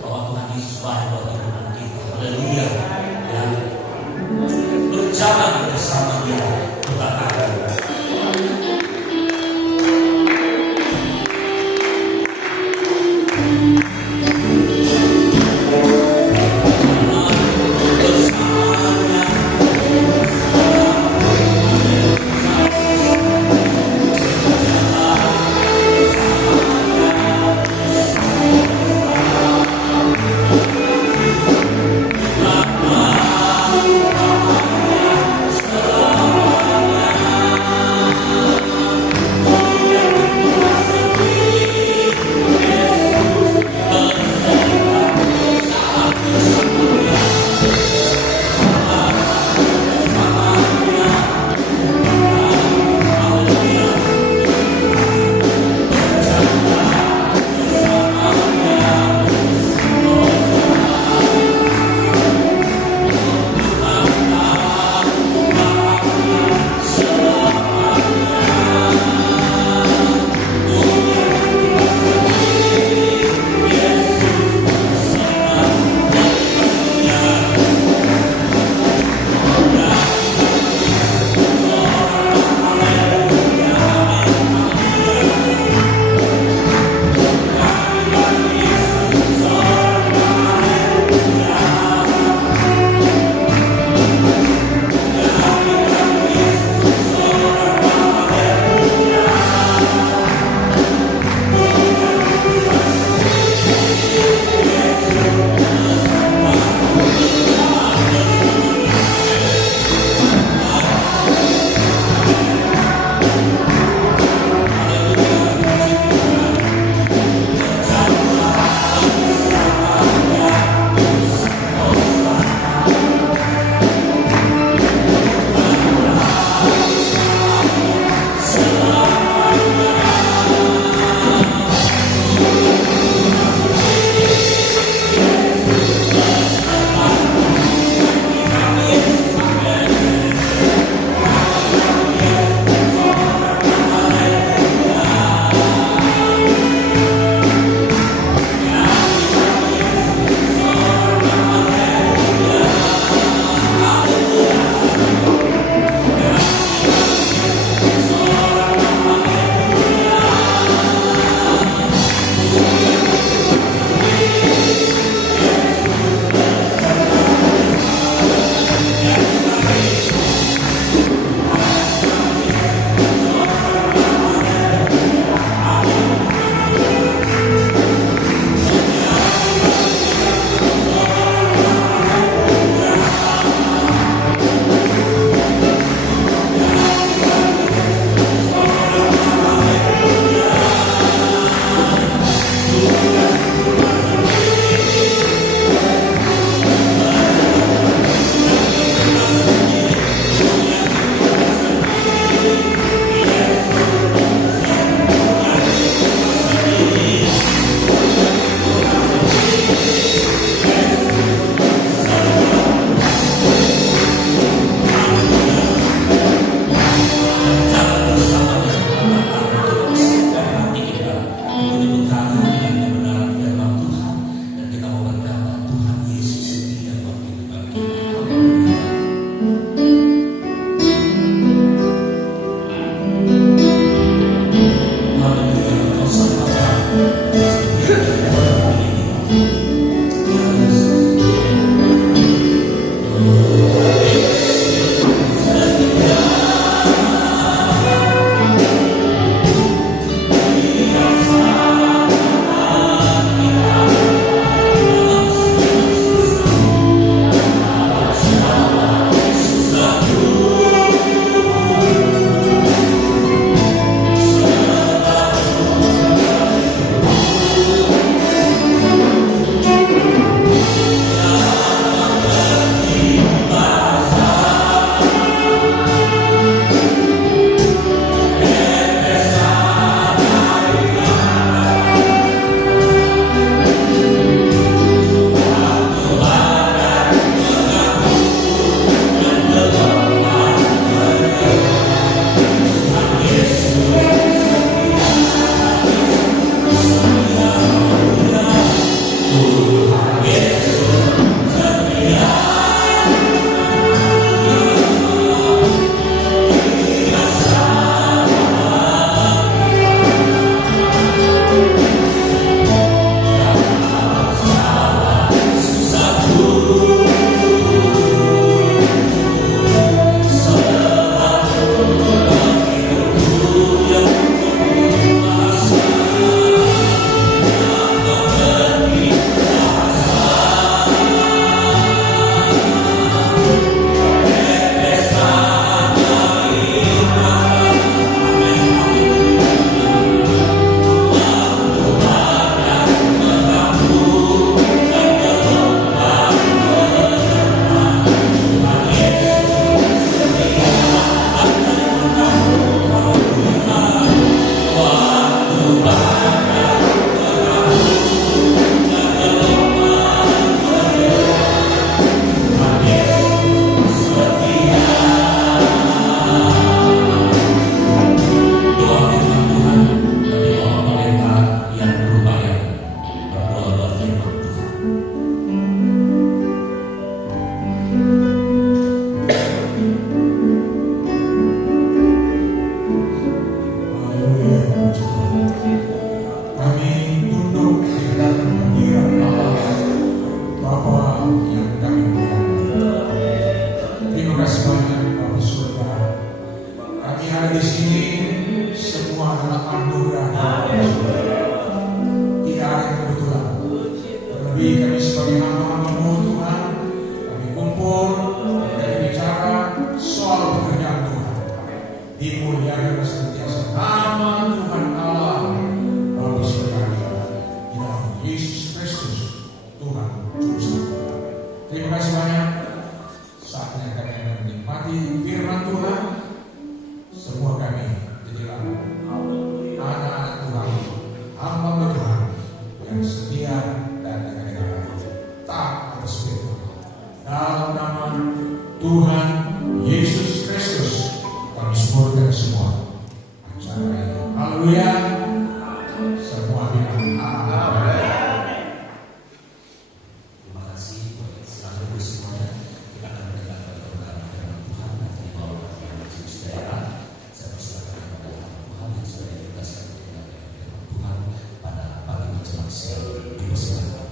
bahwa Tuhan Yesus baik buat kehidupan kita. Haleluya. Yang berjalan bersama Dia kita akan. Terlebih kami sebagai hamba-hamba-Mu Tuhan, kami kumpul dan bicara soal pekerjaan Tuhan. Dimuliakan senantiasa nama Tuhan Allah Bapa Surgawi, di dalam Yesus Kristus Tuhan Juru Selamat. Terima kasih banyak. Saatnya kami akan menikmati firman Tuhan. Semua kami jadilah anak-anak Tuhan, hamba Tuhan yang setia dan dengan taat atas firman. Dalam nama Tuhan Yesus Kristus kami semurkan semua acara ini. Haleluya. Semua bilang amin. Terima kasih buat selalu semuanya. Kita akan mendengarkan program Tuhan nanti di bawah Yesus daerah. Saya persilakan kepada Tuhan yang sudah ditugaskan untuk mendengarkan Tuhan pada pagi menjelang siang. Dipersilakan.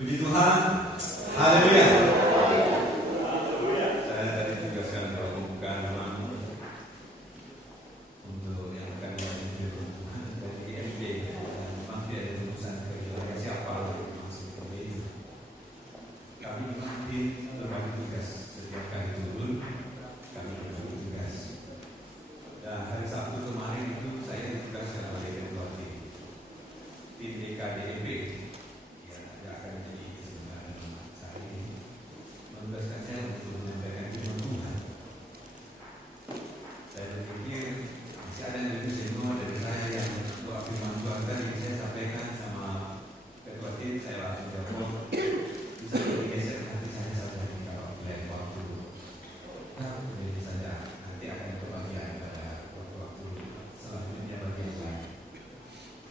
Puji Tuhan, haleluya. Saya tadi tugaskan kalau pembukaan memang untuk yang akan dilanjutkan Tuhan dari IMB dan memang tidak ada urusan kehilangan siapa masih berbeda. Kami memang berbagi tugas setiap kali turun, kami berbagi tugas. Dan hari Sabtu kemarin itu saya ditugaskan oleh Ketua tim DKDMB. Menugaskan saya untuk menyampaikan firman Tuhan. Saya berpikir masih ada yang lebih senior dari saya yang doa firman Tuhan tadi saya sampaikan sama ketua tim, saya langsung jawab. Bisa bergeser nanti saya sampaikan kalau lain waktu. Begini saja, nanti akan berbagian pada waktu-waktu selanjutnya bagian lain.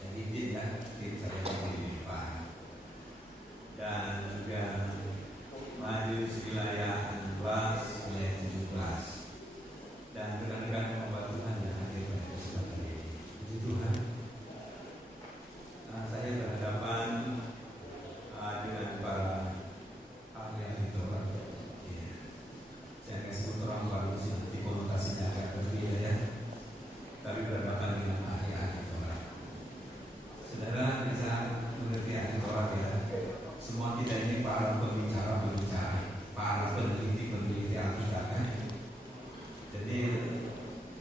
Jadi tidak saya di depan dan juga Matius wilayah 16 ayat 17 dan rekan-rekan hamba Tuhan yang hadir pada kesempatan ini. Puji Tuhan. Saya berhadapan dengan para ahli Taurat. Saya akan sebut orang baru nanti konotasinya agak berbeda ya. Tapi berhadapan dengan ahli Taurat. Saudara bisa mengerti ahli Taurat ya. Semua kita ini para pembicara, para peneliti Alkitab kan. Jadi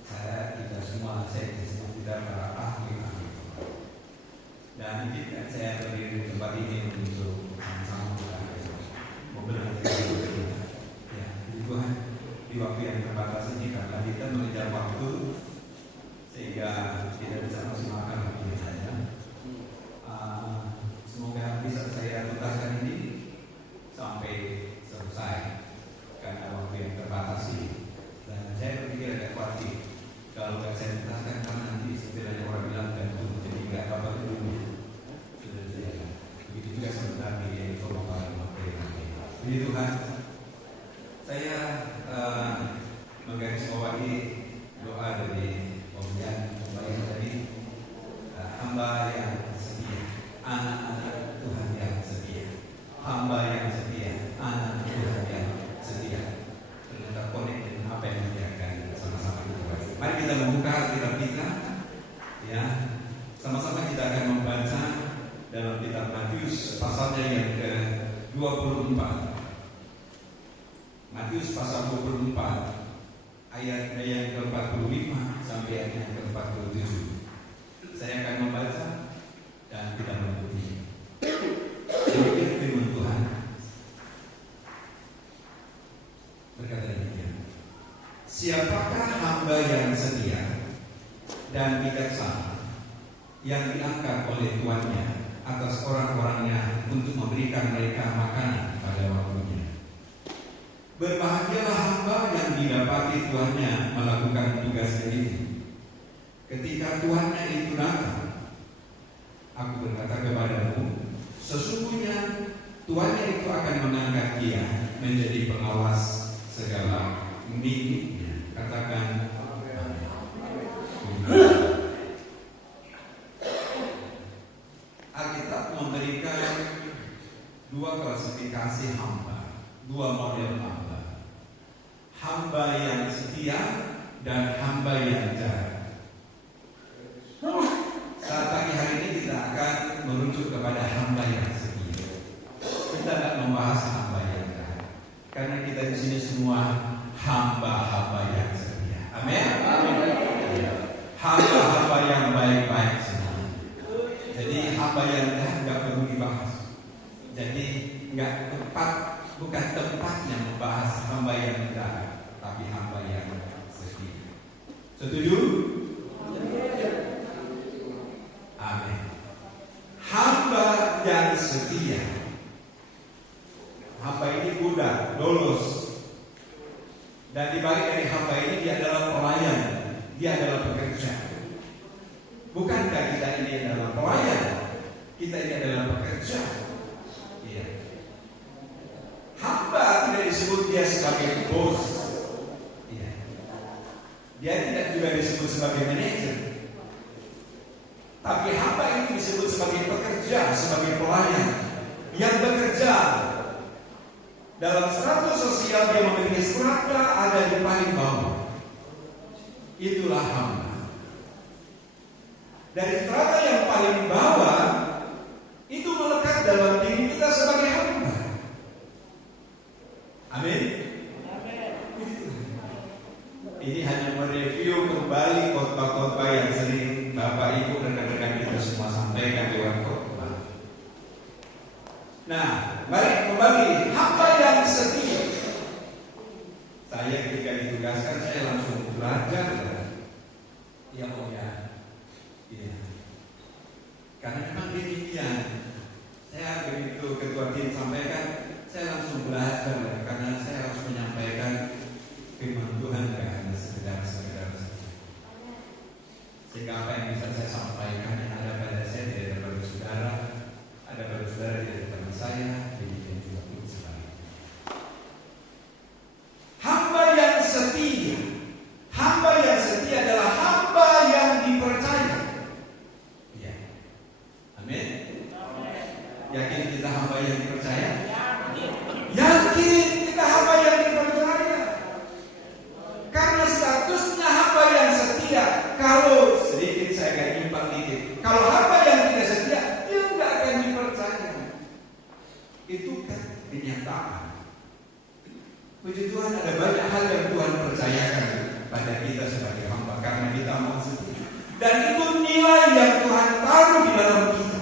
saya tidak semua saya tidak para ahli. Dan ini saya berdiri di tempat ini untuk sama-sama kita membelajar. Ya, itu di waktu yang terbatas ini karena kita mengejar waktu sehingga tidak bisa maksimalkan waktu saja. Semoga bisa saya tuntaskan ini sampai selesai karena waktu yang terbatas ini. Dan saya berpikir agak khawatir kalau saya tuntaskan karena nanti setidaknya orang bilang dan jadi nggak dapat dulu. Sudah saya begitu juga sebentar di pemaparan materi nanti. Puji Tuhan. Saya menggarisbawahi doa dari Om Jan kemarin tadi, hamba yang setia, anak-anak Tuhan yang setia, hamba yang setia, anak Tuhan yang setia. Ternyata connect dengan apa yang kita akan sama-sama kita baca. Mari kita membuka Alkitab kita, ya. Sama-sama kita akan membaca dalam kitab Matius pasalnya yang ke-24. Matius pasal 24 ayat yang ke-45 sampai ayat yang ke-47. Saya akan membaca dan kita mengikuti. Demikian firman Tuhan. Berkata demikian. Siapakah hamba yang setia dan bijaksana yang diangkat oleh tuannya atas orang-orangnya untuk memberikan mereka makanan pada waktunya? Berbahagialah hamba yang didapati tuannya melakukan tugasnya itu. Ketika tuannya itu datang, Aku berkata kepadamu, sesungguhnya tuannya itu akan mengangkat dia menjadi pengawas segala miliknya. Katakan Alkitab memberikan dua klasifikasi hamba, dua model hamba. Hamba yang setia dan hamba yang jahat. Saat pagi hari ini kita akan merujuk kepada hamba yang setia. Kita tidak membahas hamba yang jahat, karena kita di sini semua hamba-hamba yang setia. Amin. Hamba-hamba yang baik-baik semua. Jadi hamba yang jahat nggak perlu dibahas. Jadi nggak tepat, bukan tempatnya membahas hamba yang jahat, tapi hamba yang setia. Setuju? Amin. Hamba yang setia. Hamba ini budak, lolos. Dan dibalik dari hamba ini dia adalah pelayan, dia adalah pekerja. Bukankah kita ini adalah pelayan? Kita ini adalah pekerja. Iya. Hamba tidak disebut dia sebagai bos. Iya. Dia tidak juga disebut sebagai manajer. Tapi hamba ini disebut sebagai pekerja, sebagai pelayan yang bekerja. Dalam status sosial dia memiliki strata ada di paling bawah. Itulah hamba. Dari strata yang paling bawah itu melekat dalam diri kita sebagai hamba. Amin. Ini hanya mereview kembali khotbah-khotbah yang sering Bapak Ibu dan rekan-rekan kita semua sampaikan lewat khotbah. Nah, mari kembali hamba yang setia. Saya ketika ditugaskan saya langsung belajar. Ya oh ya. Iya. Karena memang demikian. Saya begitu ketua tim sampaikan, saya langsung belajar karena saya harus menyampaikan firman Tuhan tidak hanya sekedar saja. Sehingga apa yang bisa saya sampaikan yang ada pada saya tidak ada pada saudara, ada pada saudara tidak ada pada saya, demikian juga pun sebaliknya. Hamba yang setia, hamba yang setia adalah hamba yang dipercaya. Ya, amin. Yakin kita hamba yang dipercaya? Yakin kita hamba yang dipercaya. Karena statusnya hamba yang setia. Kalau sedikit saya akan nyimpan dikit. Kalau hamba yang tidak setia, dia tidak akan dipercaya. Itu kan kenyataan. Puji Tuhan, ada banyak hal yang Tuhan percayakan pada kita sebagai hamba karena kita mau setia. Dan itu nilai yang Tuhan taruh di dalam kita.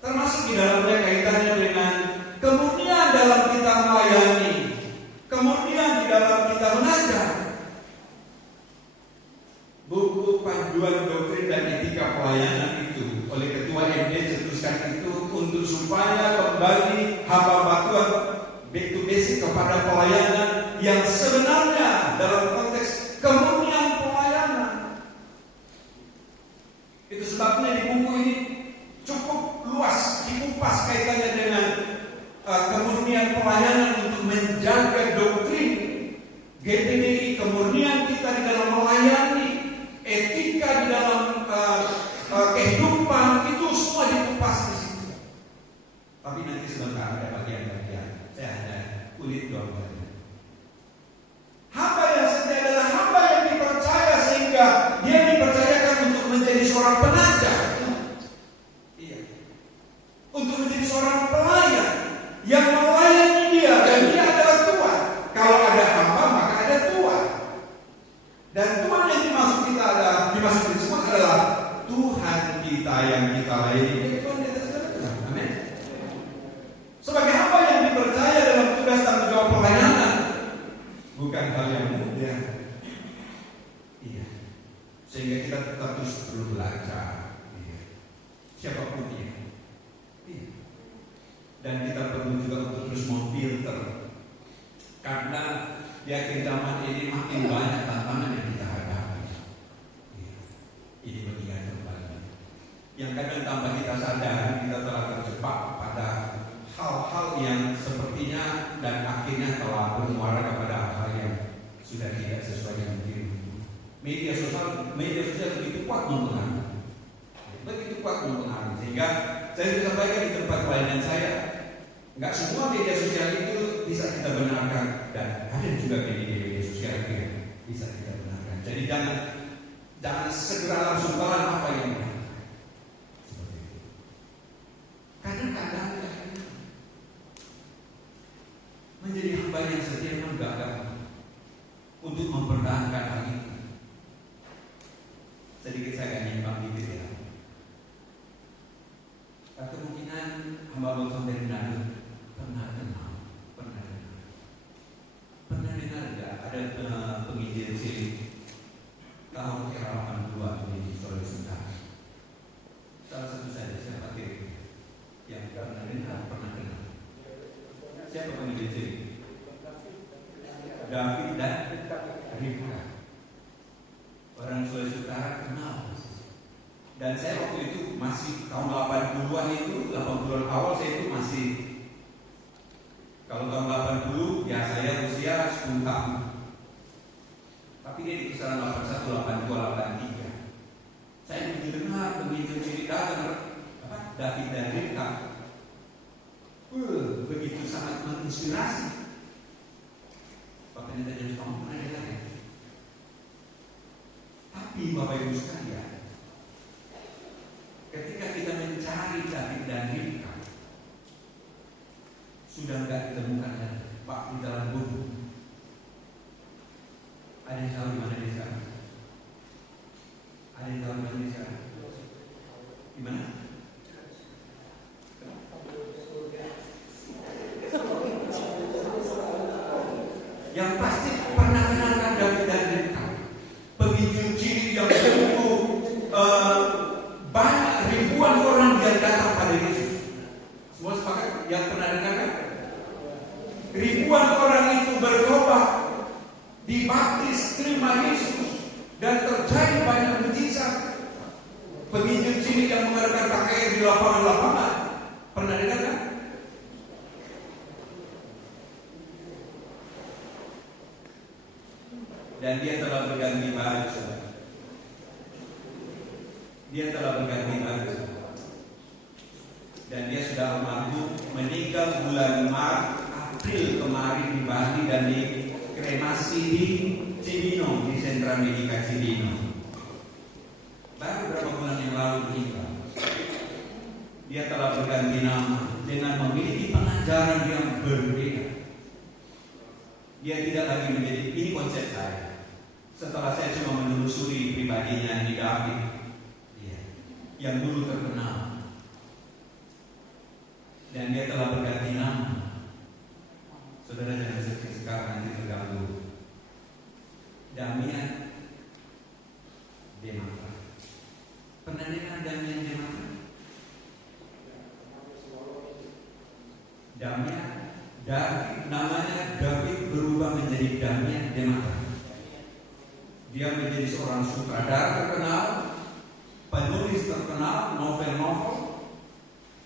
Termasuk di dalamnya kaitannya dengan kemurnian dalam kita melayani, kemurnian di dalam kita mengajar. Buku panduan doktrin dan etika pelayanan itu oleh Ketua MD cetuskan itu untuk supaya kembali hamba Tuhan back to basic kepada pelayanan yang sebenarnya dalam konteks kemurnian pelayanan. Itu sebabnya di buku ini cukup luas dikupas kaitannya dengan kemurnian pelayanan untuk menjaga doktrin GPDI, kemurnian kita di dalam melayani, etika di dalam kehidupan, itu semua dikupas di situ. Tapi nanti sebentar ada bagian-bagian, saya hanya kulit doang. Hamba yang setia adalah hamba yang dipercaya sehingga dia dipercayakan untuk menjadi seorang pengajar. Untuk menjadi seorang pelayan yang melayani dia, dan dia adalah tuan. Kalau ada hamba maka ada tuan. Dan tuan yang dimaksud kita disebut adalah Tuhan kita yang kita layani. Tuhan di atas segala. Amin. Sebagai hamba yang dipercaya dalam tugas tanggung jawab pelayanan bukan hal yang mudah. Iya. Sehingga kita tetap terus perlu belajar. Iya. Siapapun dia. Dan kita perlu juga untuk terus memfilter, karena di akhir zaman ini makin banyak tantangan yang kita hadapi. Ini bagian kembali. tanpa kita sadari kita telah terjebak pada hal-hal yang sepertinya dan akhirnya telah bermuara kepada hal yang sudah tidak sesuai dengan diri. Media sosial begitu kuat mempengaruhi, sehingga saya bisa sampaikan di tempat pelayanan saya, nggak semua media sosial itu bisa kita benarkan, dan ada juga media sosial itu yang bisa kita benarkan. Jadi jangan segera langsung tahan apa yang seperti itu. Kadang-kadang menjadi hamba yang setia memang gagal untuk mempertahankan hal itu. Sedikit saya akan nyimpang dikit ya. Kemungkinan hamba Tuhan dari Manado pernah dengar enggak ada penginjil cilik tahun era 82 di Sulawesi Utara. Salah satu saja siapa kira yang pernah dengar. Siapa penginjil cilik? David dan Ribka. Orang Sulawesi Utara kenal. Dan saya waktu itu masih tahun 80-an itu, 80-an awal saya itu masih, kalau tahun 80 ya saya usia 10 tahun. Tapi dia di kisaran 81, 82, 83. Saya mendengar begitu cerita David dan Ribka. Begitu sangat menginspirasi. Bahkan kita jadi kamu pernah dengar ya. Tapi Bapak Ibu sekalian, ketika kita mencari David dan Ribka, sudah enggak ditemukan dan Pak di dalam bumi. Ada yang tahu di mana dia sekarang? Ada yang tahu di mana dia sekarang? Di mana? Yang pasti pernah kenalkan David dan Ribka, penginjil cilik yang sungguh banyak ribuan orang yang datang pada Yesus. Semua sepakat yang pernah dengar kan? Ribuan orang itu bertobat, dibaptis, terima Yesus, dan terjadi banyak mujizat. Penginjil cilik yang mengenakan pakaian di lapangan-lapangan, pernah dengar kan? Dan dia telah berganti baju. Dan dia sudah almarhum, meninggal bulan Maret April kemarin di Bali dan dikremasi di Cibinong, di Sentra Medika Cibinong. Baru beberapa bulan yang lalu meninggal. Dia telah berganti nama dengan memiliki pengajaran yang berbeda. Dia tidak lagi menjadi, ini konsep saya. Setelah saya cuma menelusuri pribadinya di David, yang dulu terkenal, dan dia telah berganti nama. Saudara jangan sekarang nanti terganggu. Damian Dematra. Pernah dengar Damian Dematra? Damian David, namanya David berubah menjadi Damian Dematra. Dia menjadi seorang sutradara terkenal, penulis terkenal, novel-novel,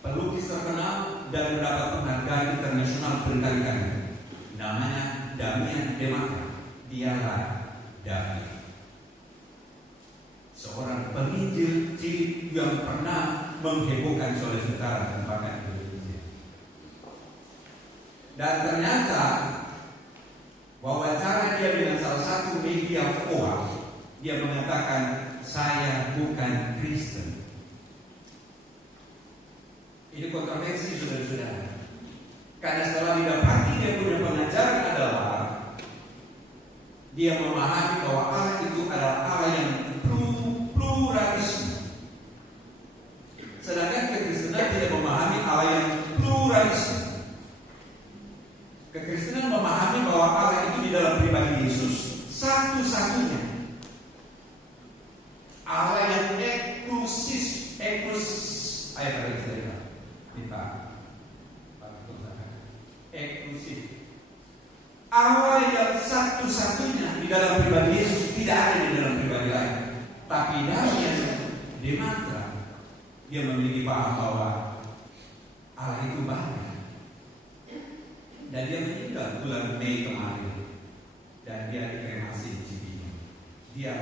pelukis terkenal, dan mendapat penghargaan internasional berkali-kali. Namanya Damian Dematra. Dialah David, seorang penginjil cilik yang pernah menghebohkan Sulawesi Utara dan bahkan Indonesia. Dan ternyata wawancara dia dengan salah satu media VOA, dia mengatakan, saya bukan Kristen. Ini kontroversi saudara-saudara. Karena setelah didapati dia punya pengajaran adalah dia memahami bahwa Allah itu adalah Allah yang pluralisme. Sedangkan kekristenan tidak memahami Allah yang pluralisme. Kekristenan memahami bahwa Allah itu di dalam pribadi Yesus satu-satunya. Allah yang eksklusif. Ayo balik saya minta eksklusif. Allah yang satu-satunya di dalam pribadi Yesus, tidak ada di dalam pribadi lain. Tapi Damian Dematra dia memiliki paham bahwa Allah itu banyak. Dan dia meninggal bulan Mei kemarin. Dan dia dikremasi di Cibinong. Dia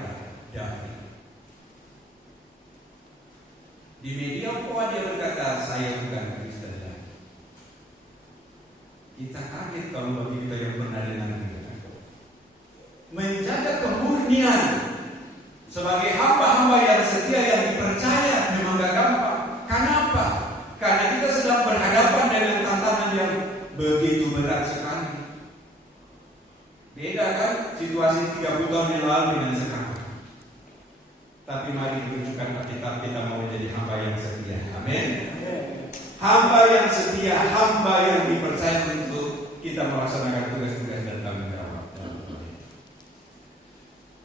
David. Di media dia berkata, saya bukan Kristen lagi. Kita kaget kalau bagi kita yang pernah dengar dia. Menjaga kemurnian sebagai hamba-hamba yang setia yang dipercaya memang gak gampang. Kenapa? Karena kita sedang berhadapan dengan tantangan yang begitu berat sekali. Beda kan situasi 30 tahun yang lalu dengan sekarang. Tapi mari tunjukkan kita mau menjadi hamba yang setia. Amin. Hamba yang setia, hamba yang dipercaya untuk kita melaksanakan tugas-tugas dan tanggung jawab.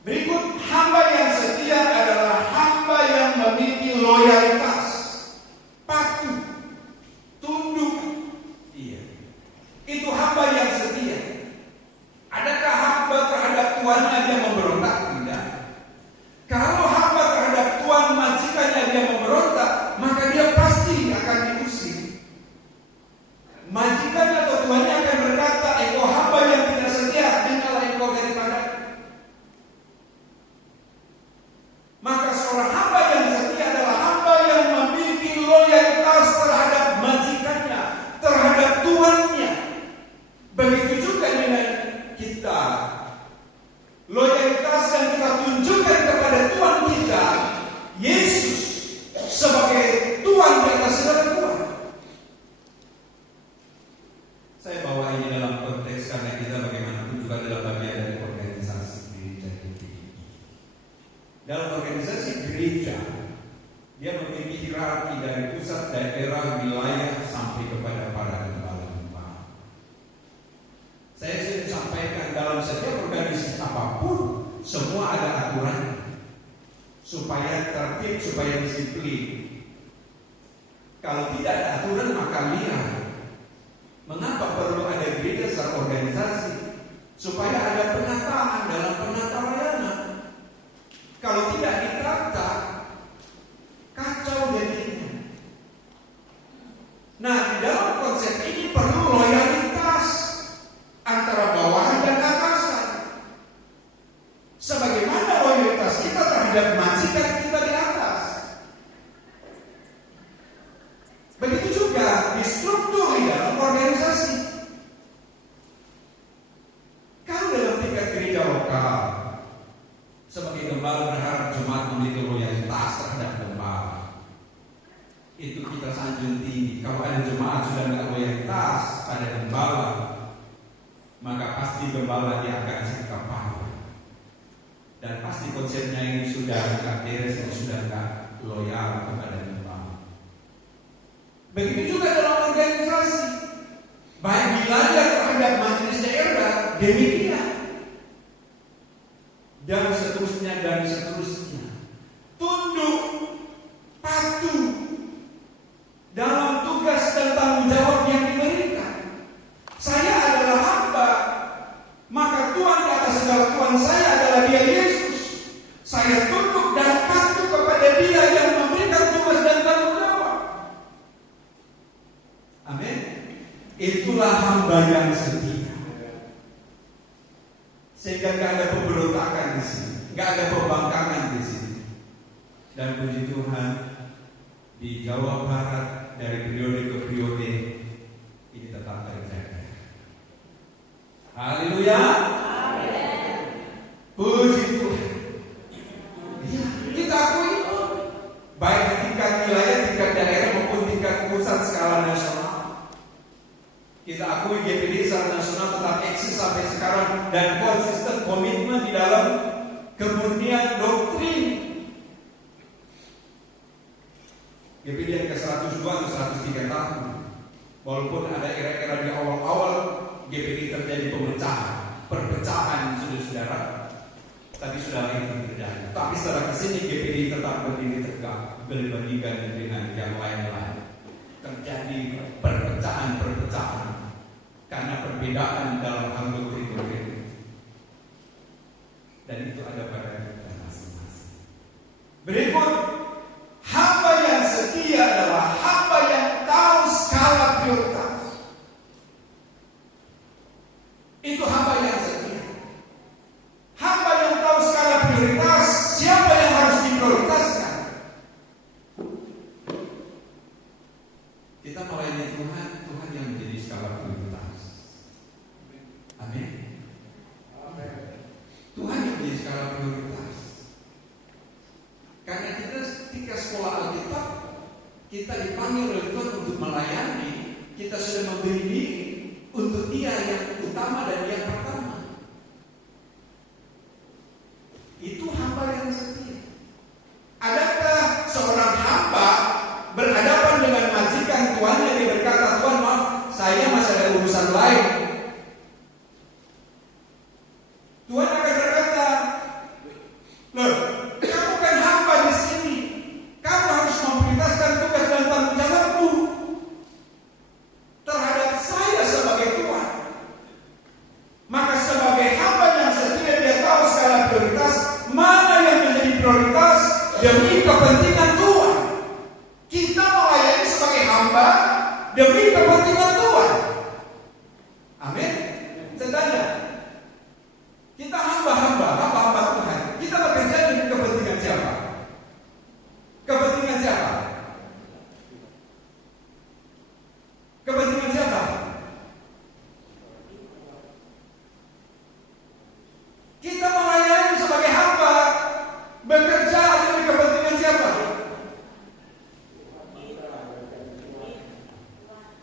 Berikut, hamba yang setia adalah hamba yang memiliki loyalitas, patuh, tunduk. Iya. Itu hamba yang setia. Adakah hamba terhadap tuannya dia memberontak? Tidak. Kalau hamba terhadap tuan majikannya dia memberontak, maka dia pasti akan diusir. Majikannya atau tuannya akan berkata, engkau hamba yang tidak setia, tinggallah engkau daripada. Maka seorang hamba yang setia adalah hamba yang memiliki loyalitas terhadap majikannya, terhadap tuannya. Begitu juga dengan kita. Loyalitas yang kita tunjukkan kepada Tuhan kita, Yesus, sebagai Tuhan di atas segala Tuhan. Saya bawa ini dalam konteks karena kita bagaimanapun juga adalah bagian dari organisasi gereja GPI. Dalam organisasi gereja, dia memiliki hierarki dari pusat, daerah, wilayah sampai kepada para gembala-gembala. Saya sudah sampaikan dalam setiap organisasi apapun, semua ada aturan supaya tertib, supaya disiplin. Kalau tidak ada aturan maka liar. Mengapa perlu ada gereja secara organisasi? Supaya ada penataan dalam penata layanan. Kalau tidak ditata, kacau jadinya. Nah, di dalam konsep ini perlu loyalitas antara bawahan dan atasan. Sebagaimana loyalitas kita terhadap majikan kita di atas. Begitu juga di struktur di dalam organisasi. Kalau dalam tingkat gereja lokal, sebagai gembala berharap jemaat memiliki loyalitas terhadap gembala. Itu kita sanjung tinggi. Kalau ada jemaat sudah tidak loyalitas pada gembala, maka pasti gembala dia akan sikap pahala. Dan pasti konsepnya ini sudah tidak beres, sudah tidak loyal kepada gembala. Begitu juga dalam organisasi, baik wilayah terhadap majelis daerah, demikian. Dan seterusnya. Tunduk, patuh dalam tugas dan tanggung jawab yang diberikan. Saya adalah hamba, maka Tuhan di atas segala Tuhan saya adalah Dia Yesus. Saya tunduk dan patuh kepada Dia yang memberikan tugas dan tanggung jawab. Amin. Itulah hamba yang setia. Sehingga tidak ada pemberontakan di sini, tidak ada pembangkangan di sini. Dan puji Tuhan, di Jawa Barat dari periode ke periode ini tetap terjaga. Haleluya. Puji Tuhan. Ya, kita akui baik di tingkat wilayah, tingkat daerah maupun tingkat pusat skala nasional. Kita akui GPD secara nasional tetap eksis sampai sekarang dan konsisten komitmen di dalam kemurnian doktrin. GPD yang ke-102 atau 103 tahun. Walaupun ada era-era di awal-awal GPD terjadi perpecahan saudara-saudara, tapi sudah lagi terjadi. Tapi setelah kesini GPD tetap berdiri tegak berbandingkan dengan yang lain-lain. Terjadi perpecahan karena perbedaan dalam hal doktrin. Dan itu ada pada kita masing-masing. Berikut, hamba yang setia Kita melayani Tuhan, Tuhan yang menjadi skala prioritas. Amin. Tuhan yang menjadi skala prioritas. Karena kita ketika sekolah Alkitab, kita dipanggil oleh Tuhan untuk melayani. Kita sudah memberi diri untuk Dia yang utama dan yang pertama. Itu hamba yang setia. Adakah seorang hamba berhadapan dengan majikan tuannya, dia berkata, "Tuan, maaf, saya masih ada urusan lain." Tuhan akan berkata, "Loh, kamu kan hamba di sini. Kamu harus memprioritaskan tugas dan tanggung jawabmu terhadap saya sebagai Tuhan." Maka sebagai hamba yang setia, dia tahu skala prioritas, mana yang menjadi prioritas demi kepentingan Tuhan. Kita melayani sebagai hamba demi kepentingan Tuhan. Amin. Saya tanya, kita hamba-hamba Tuhan. Kita bekerja demi kepentingan siapa? Kepentingan siapa? Kepentingan siapa? Kita melayani sebagai hamba, bekerja demi kepentingan siapa?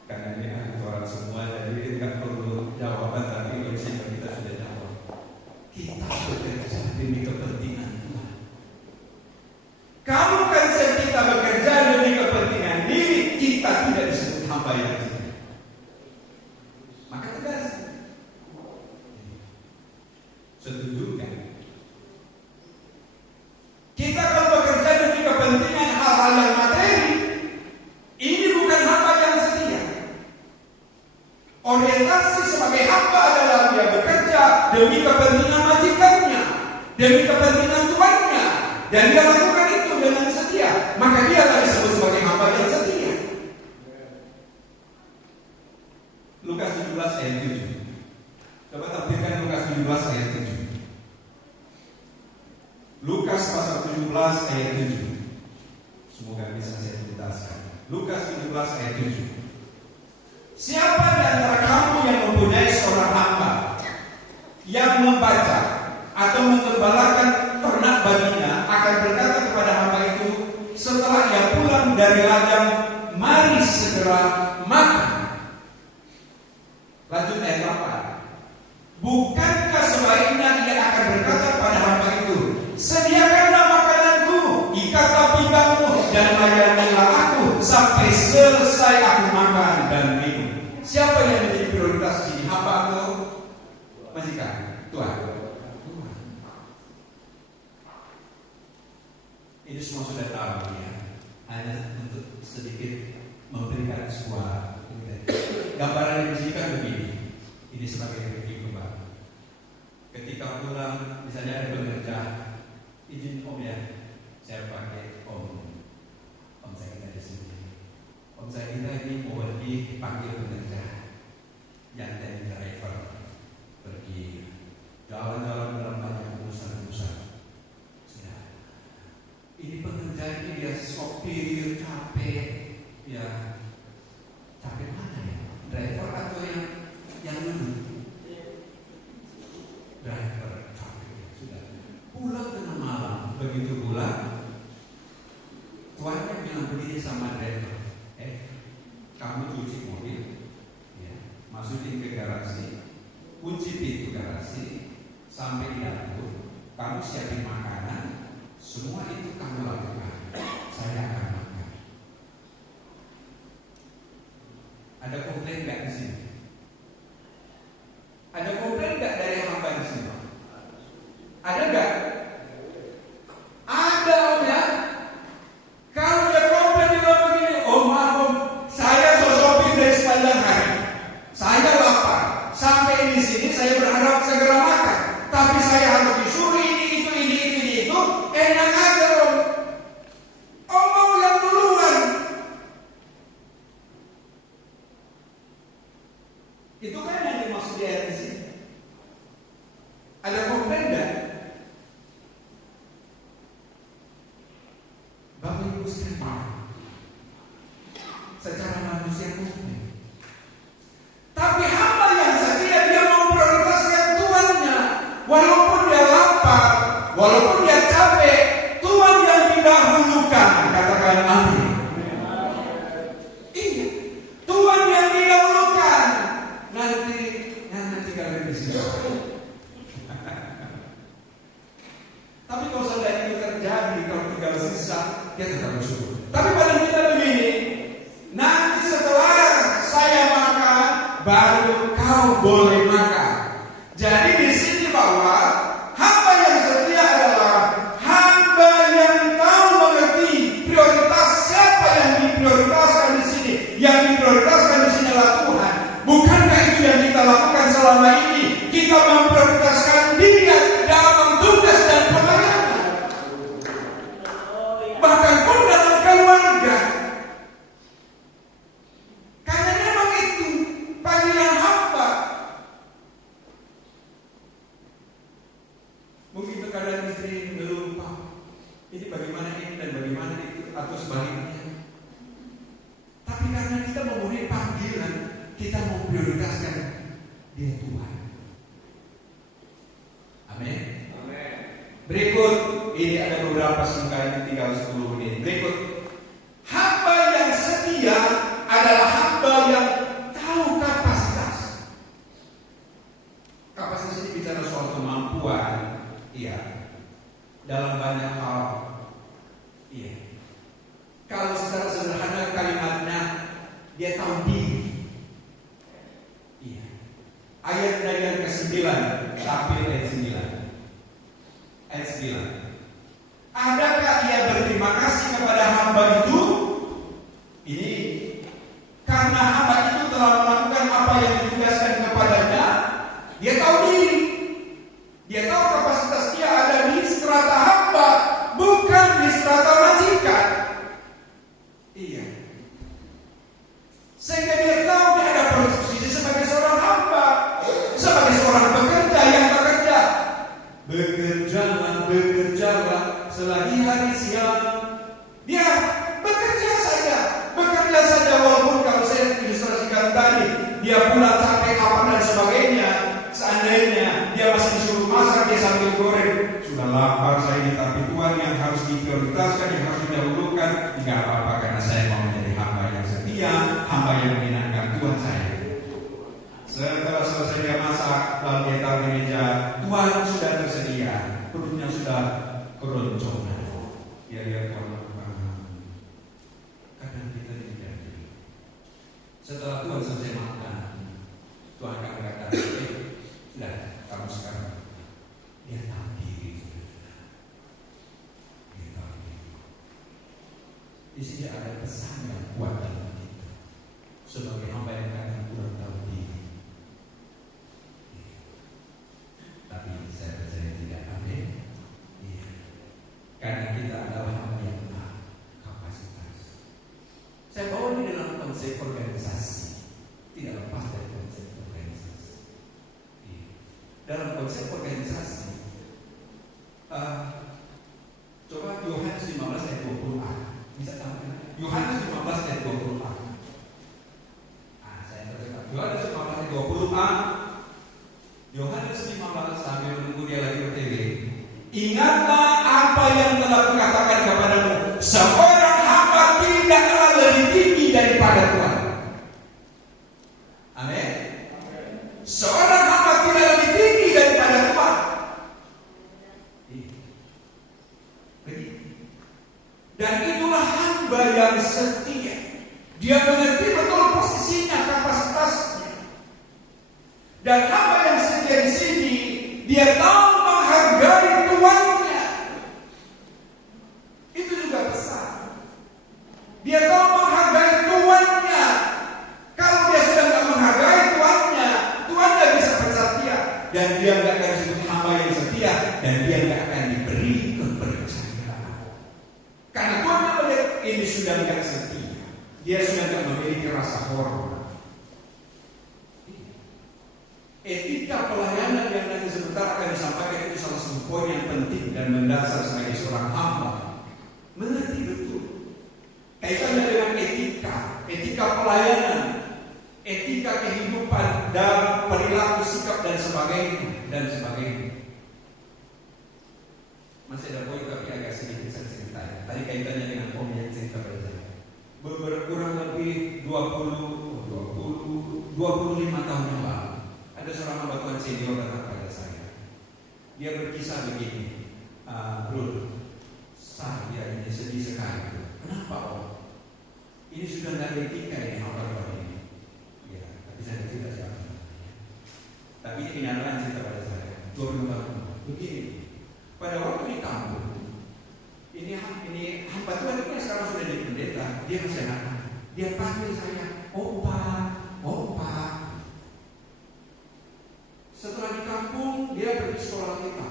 Karena ini aturan semua, jadi tidak perlu jawaban, tapi prinsip kita sudah jawab. Kita bekerja demi kepentingan Tuhan. Kamu kan kita bekerja demi kepentingan diri, kita tidak disebut hamba yang setia. Maka tegas. Setuju kan? Kita kalau bekerja demi kepentingan hal-hal yang materi, ini bukan hamba yang setia. Orientasi sebagai hamba adalah dia bekerja demi kepentingan majikannya, demi kepentingan tuannya, dan dia lakukan itu dengan setia. Maka dia akan disebut sebagai hamba yang setia. Lukas 17 ayat 7. Coba tampilkan Lukas 17 ayat 7. Lukas pasal 17 ayat 7. Semoga bisa saya tuntaskan. Lukas 17 ayat 7. Siapa di antara kamu yang mempunyai seorang hamba yang membaca atau menggembalakan ternak baginya, akan berkata kepada hamba itu setelah ia pulang dari ladang, "Mari segera makan." Lanjut ayat 8. Bukankah sebaiknya ia akan berkata pada hamba itu, "Sediakanlah makananku, ikatlah pinggangmu, dan layanilah aku sampai selesai aku makan dan minum." Siapa yang menjadi prioritas di sini, hamba atau majikan? Tuhan. Ini semua sudah tahu ya. Hanya untuk sedikit memberikan sebuah gambaran yang diberikan begini. Ini sebagai review Pak. Ketika pulang, misalnya ada pekerja, izin Om ya, saya pakai Om saya kita di sini. Om saya kita ini mau pergi panggil pekerja, yang jadi driver, pergi jalan-jalan dalam banyak urusan-urusan. Ini pekerja ini dia sopir capek, ya capek mana ya? Driver atau yang duduk? Driver capek sudah. Pulang tengah malam, begitu pulang, tuannya bilang begini sama driver, kamu cuci mobil, ya, masukin ke garasi, kunci pintu garasi, sampai di dapur, kamu siapin makanan, semua itu kamu lakukan. Saya akan makan. Ada komplain nggak di sini? Ada komplain nggak dari hamba di sini? Ada nggak? Ada Om ya. Kalau dia komplain di dalam begini, Om maaf Om, saya sopir dari sepanjang hari. Saya lapar. Sampai di sini saya berharap segera makan. Tapi saya harus disuruh ini itu. Enak aja Om. Om mau yang duluan. Itu kan yang dimaksud di ayat di sini. Ada komplain enggak? Bapak Ibu sekalian, secara manusia manusia mukmin. Tapi hamba yang setia dia memprioritaskan tuannya, walaupun dia lapar, walaupun dia capek, Tuhan yang didahulukan. Katakan amin. Iya, Tuhan yang didahulukan. Nanti kalian di sini. Tapi kalau seandainya itu terjadi, kalau tinggal sisa, dia tetap bersyukur. Tapi pada kita begini, nanti setelah saya makan, baru kau boleh makan. Jadi di sini bahwa hamba yang setia adalah hamba yang tahu mengerti prioritas siapa yang diprioritaskan di sini. Yang diprioritaskan di sini adalah Tuhan. Bukankah itu yang kita lakukan selama ini? Kita memprioritaskan Dia dalam tugas dan pelayanan. Bahkan pun dalam keluarga. Karena memang itu panggilan hamba. Mungkin terkadang istri lupa, ini bagaimana ini dan bagaimana itu, atau sebaliknya. Tapi karena kita memenuhi panggilan, kita memprioritaskan Dia Tuhan. Amin. Berikut, ini ada beberapa singkatnya, tinggal 10 menit. Berikut, hamba yang setia adalah hamba yang tahu kapasitas. Kapasitas ini bicara soal kemampuan, iya, dalam banyak hal, iya. Kalau secara sederhana kalimatnya, dia tahu diri, iya. Ayat dari yang ke-9 sampai ayat 9. Ayat 9. Adakah ia berterima kasih kepada hamba itu? Ini karena hamba itu telah melakukan apa yang ditugaskan kepadanya. Dia tahu diri. Dia tahu kapasitas dia ada di strata hamba, bukan di strata majikan. Iya. Sehingga dia tahu dia ada posisi sebagai seorang hamba, sebagai seorang pekerja yang bekerja. Bekerjalah selagi hari siang. Dia bekerja saja walaupun kalau saya ilustrasikan tadi, dia pulang capek apa dan sebagainya. Seandainya dia masih disuruh masak, dia sambil goreng. Sudah lapar saya ini, tapi Tuhan yang harus diprioritaskan, yang harus didahulukan. Tidak apa-apa karena saya mau menjadi hamba yang setia, hamba yang menyenangkan Tuhan saya. Setelah selesai dia masak, lalu dia taruh di meja, Tuhan sudah tersedia, perutnya sudah keroncongan. Dia lihat Tuhan lakukan. Kadang kita tidak. Setelah Tuhan selesai makan, Tuhan akan berkata, sudah, kamu sekarang. Dia tahu diri. Dia tahu diri. Di sini ada pesan yang kuat dalam kita. Sebagai hamba yang kadang kurang tahu diri. Tapi saya percaya tidak. Amin. Iya. Karena kita adalah hamba yang tahu kapasitas. Saya bawa ini dalam konsep organisasi. Tidak lepas dari konsep organisasi. Iya. Dalam konsep organisasi, coba Yohanes 15 ayat 20a. Bisa tampilkan? Yohanes 15 ayat 20a. Saya terdekat. Yohanes 15 ayat 20a. Yohanes 15 sambil menunggu dia lagi OTW. Ingatlah apa yang telah kukatakan kepadamu. Seorang hamba tidaklah lebih tinggi daripada Tuhan. Amin. Seorang hamba tidak lebih tinggi daripada Tuhan. Dan itulah hamba yang setia. Dia mengerti betul posisinya, kapasitasnya. Dan hamba yang setia di sini, dia tahu menghargai tuannya. Itu juga pesan. Dia tahu menghargai tuannya. Kalau dia sudah tidak menghargai tuannya, Tuhan tidak bisa bersetia. Dan dia tidak akan disebut hamba yang setia. Dan dia tidak akan diberi kepercayaan. Karena Tuhan melihat ini sudah tidak setia. Dia sudah tidak memiliki rasa hormat. Etika pelayanan yang nanti sebentar akan disampaikan itu salah satu poin yang penting dan mendasar sebagai seorang hamba. Mengerti betul kaitannya dengan etika. Etika etika pelayanan, etika kehidupan, dan perilaku sikap dan sebagainya. Masih ada poin tapi agak sedikit saya cerita. Tadi kaitannya dengan om yang cerita pada saya. Kurang lebih 25 tahun yang lalu, ada seorang hamba Tuhan senior datang pada saya. Dia berkisah begini, Bro, saya ini sedih sekali. Kenapa om? Ini sudah tidak etika ini hamba Tuhan ini. Ya, tapi saya cerita siapa. Tapi ini kenyataan cerita pada saya. 25 tahun. Begini, pada waktu di kampung, ini hamba Tuhan ini sekarang sudah jadi pendeta. Dia masih anak. Dia panggil saya, opa. Setelah di kampung, dia pergi sekolah kita.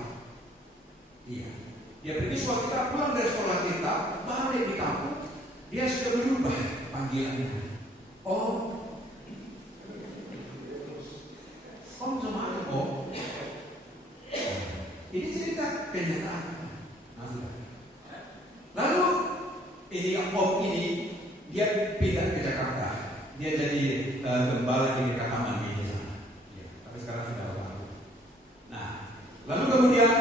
Iya, dia pergi sekolah kita, pulang dari sekolah kita, balik di kampung, dia sudah berubah panggilannya. Om sama om. Ini cerita kenyataan. Lalu ini om ini dia pindah ke Jakarta. Dia jadi gembala di Kataman di sana. Ya, tapi sekarang sudah lama. Nah, lalu kemudian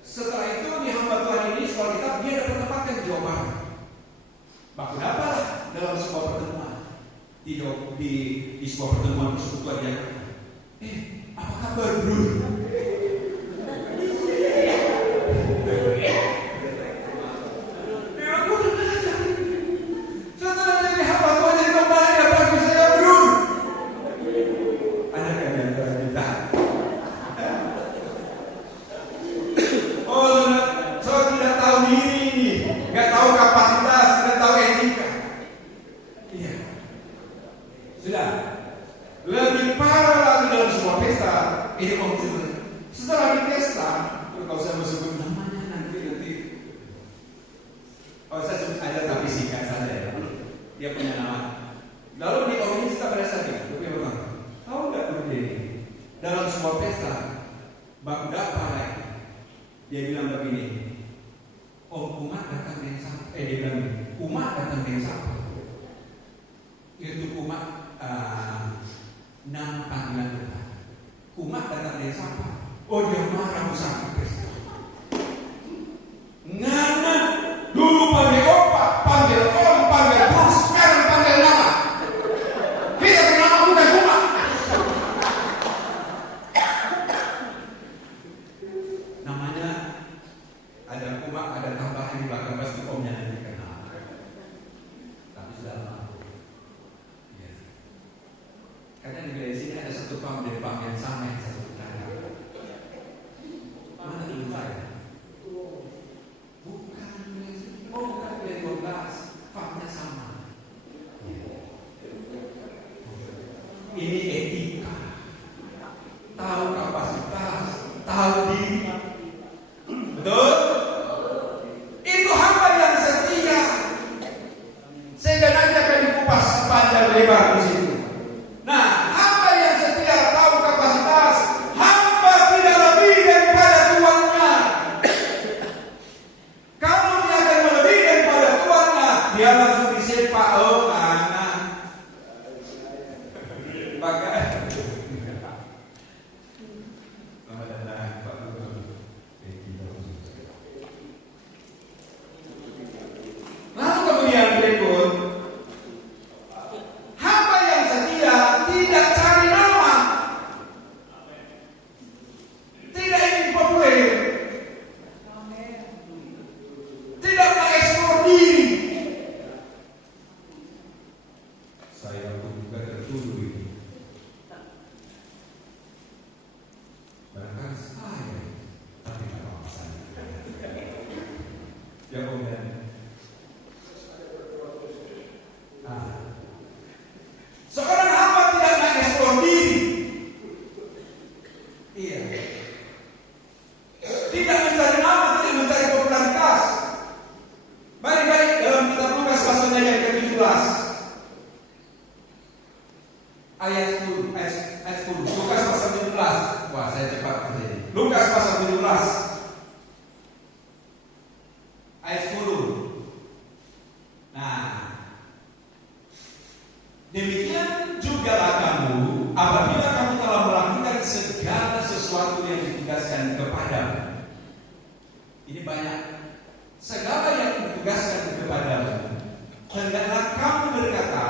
setelah itu di hamba Tuhan ini sekolah kita dia dapat tempatkan di Jawa Barat. Baku dapat dalam sebuah pertemuan di sebuah pertemuan persekutuan Jakarta. Apa kabar bro? Hamba yang Demikian jugalah kamu apabila kamu telah melakukan segala sesuatu yang ditugaskan kepadamu. Ini banyak. Segala yang ditugaskan kepadamu, hendaklah kamu berkata,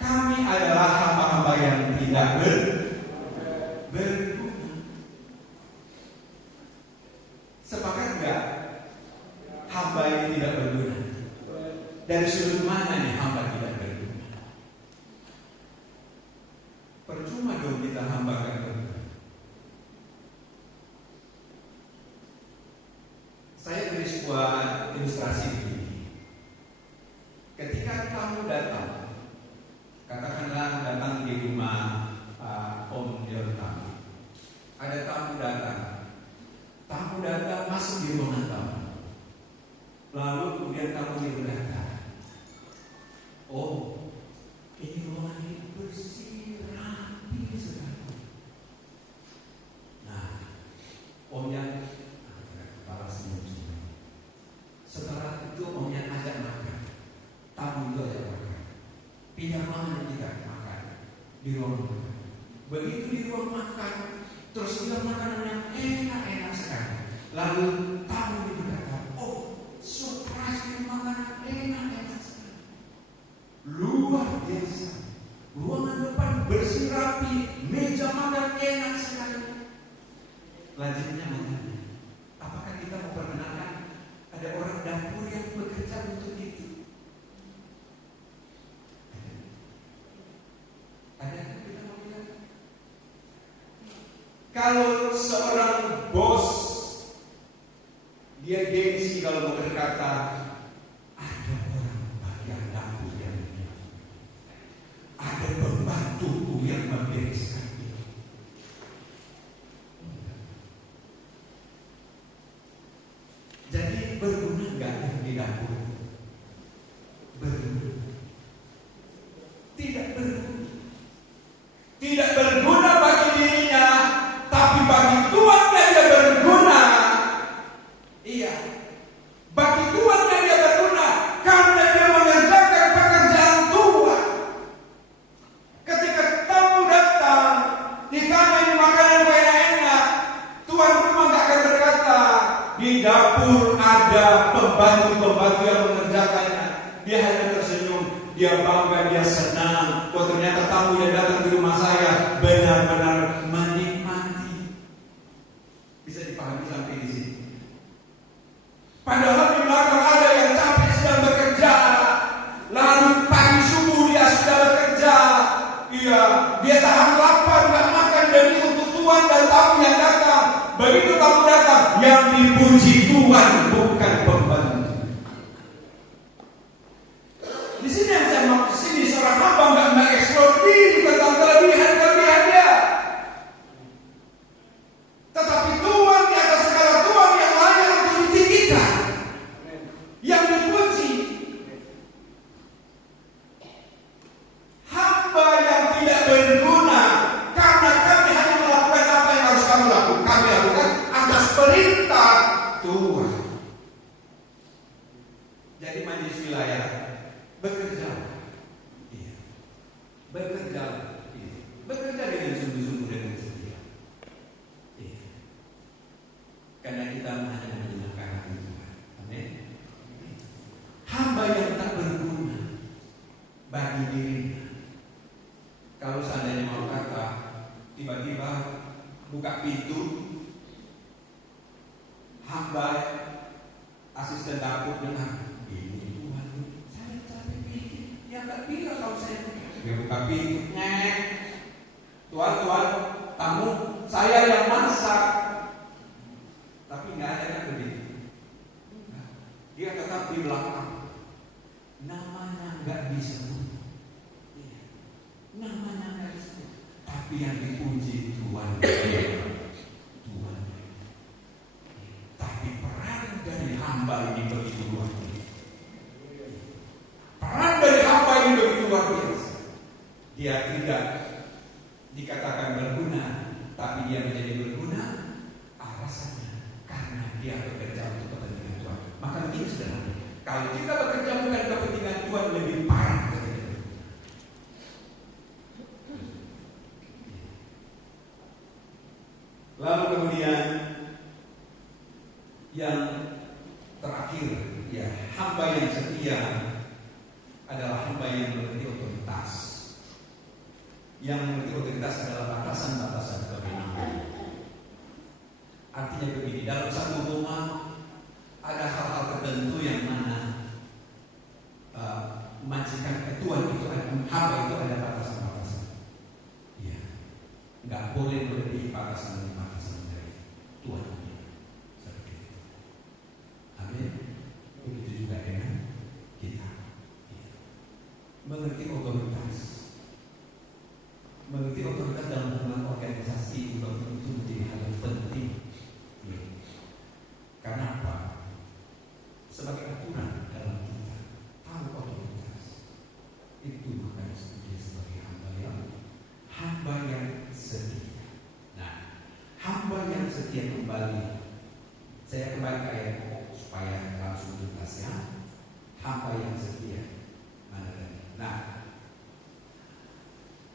kami adalah hamba-hamba yang tidak berguna. Sepakat enggak? Hamba yang tidak berguna. Dari sudut mana nih hamba tidak berguna? Percuma dong kita hamba kan berguna. Saya beri sebuah ilustrasi begini. Ketika kamu datang, katakanlah datang di rumah Om Yontam, ada tamu datang masuk di ruangan tamu, lalu kemudian tamu berkata, oh, ini ruangan ini bersih, rapi sekali. Nah, Omnya kepala senyum. Setelah itu Omnya ajak makan. Tamu itu ajak makan. Pindah ruangan kita makan di ruang makan. Begitu di ruang makan, terus kita makanan yang enak-enak sekali. Lalu tamu itu berkata, oh, surprise ini makanan enak-enak sekali. Luar biasa. Ruangan depan bersih rapi, meja makan enak sekali. Lanjutnya menanya, apakah kita mau perkenalkan ada orang dapur yang bekerja untuk itu? Ada yang kita mau bilang? Kalau seorang bos, dia gengsi kalau mau berkata, ada orang bagian dapur yang ini, ada pembantuku yang membereskan ini. Jadi berguna enggak di dapur? Berguna? Tidak berguna. Tidak berguna bagi dirinya, tapi bagi Tuhannya dia berguna. Iya, bagi Tuhannya dia berguna karena dia mengerjakan pekerjaan Tuhan. Ketika tamu datang, ditanya makanan enak-enak, Tuhan rumah nggak akan berkata, di dapur ada pembantu-pembantu yang mengerjakannya. Dia hanya tersenyum, dia bangga, dia senang. Oh, ternyata tamu yang datang di rumah saya benar-benar menikmati. Bisa dipahami sampai di sini. Padahal di belakang ada yang capek sedang bekerja, lalu pagi subuh dia sudah bekerja. Iya, dia tahan lapar nggak makan demi untuk Tuhan dan tamu yang datang. Begitu tamu datang, yang dipuji Tuhan bukan pembantu. Di sini yang saya maksud, sini seorang hamba nggak mengeksplor diri tentang kelebihan dia. Tetapi Tuhan di atas segala Tuhan yang layak untuk ditinggikan, yang dipuji. Hamba yang tidak berguna karena kami hanya melakukan apa yang harus kami lakukan atas perintah Tuhan. Jadi majelis wilayah bekerja, iya. Bekerja dengan sungguh-sungguh dan setia. Iya. Karena kita hanya menyenangkan hati Tuhan. Amin. Hamba yang tak berguna bagi dirinya. Kalau seandainya mau kata, tiba-tiba buka pintu, hamba asisten dapur dengar, ini Tuhan, saya capek bikin, ya nggak bisa kalau saya dia buka pintu, tuan, tamu, saya yang masak, tapi nggak ada yang begitu. Dia tetap di belakang, namanya nggak disebut. Namanya nggak disebut, tapi yang dipuji Tuhan. Tapi peran dari hamba ini begitu luar biasa. Peran dari hamba ini begitu luar biasa. Dia tidak dikatakan berguna, tapi dia menjadi berguna. Alasannya karena dia bekerja untuk kepentingan Tuhan. Maka begini saudara, kalau kita bekerja bukan kepentingan Tuhan, lebih parah. Yang mengerti otoritas adalah batasan-batasan kewenangan. Artinya begini, dalam satu rumah ada hal-hal tertentu yang mana majikan ketua itu hamba itu ada batasan-batasan. Ya, nggak boleh melebihi batasan dari Tuhan. Seperti itu. Amin. Begitu juga dengan kita. Mengerti otoritas. Mengerti otoritas dalam hubungan organisasi itu menjadi hal yang penting. Karena apa? Sebagai aturan dalam kita, tahu otoritas itu harus menjadi sebagai hamba yang setia. Nah, hamba yang setia kembali. Saya kembali ke ayat supaya langsung tuntasnya. Hamba yang setia. Mana tadi? Nah,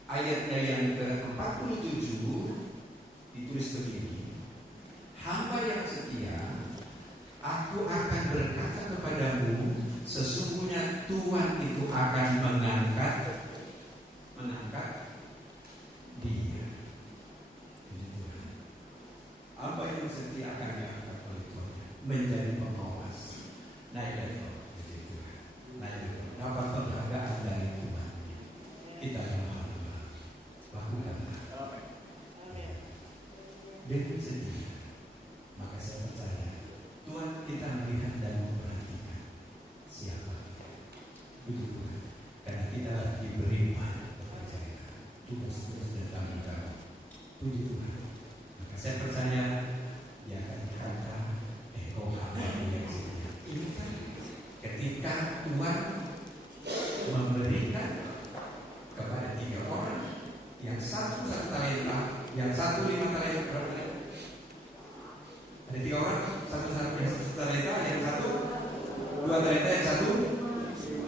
ayatnya yang ke-47 ditulis begini. Hamba yang setia, aku akan berkata kepadamu, sesungguhnya Tuhan itu akan mengangkat dia. Hamba yang setia akan diangkat oleh Tuhan menjadi pengawas. Naik level menjadi Tuhan. Naik level. Dapat penghargaan dari Tuhan. Kita akan lakukanlah. Dengan setia. Maka saya percaya Tuhan kita melihat dan memperhatikan siapa itu Tuhan, karena kita diberi percaya tugas-tugas dan tanggung jawab. Puji Tuhan. Maka saya percaya dia akan berkata, hamba yang setia. Ini kan ketika Tuhan memberikan kepada 3 orang, yang satu talenta, yang satu 5 talenta. Ada 3 orang, satu talenta, yang satu 2 talenta, yang satu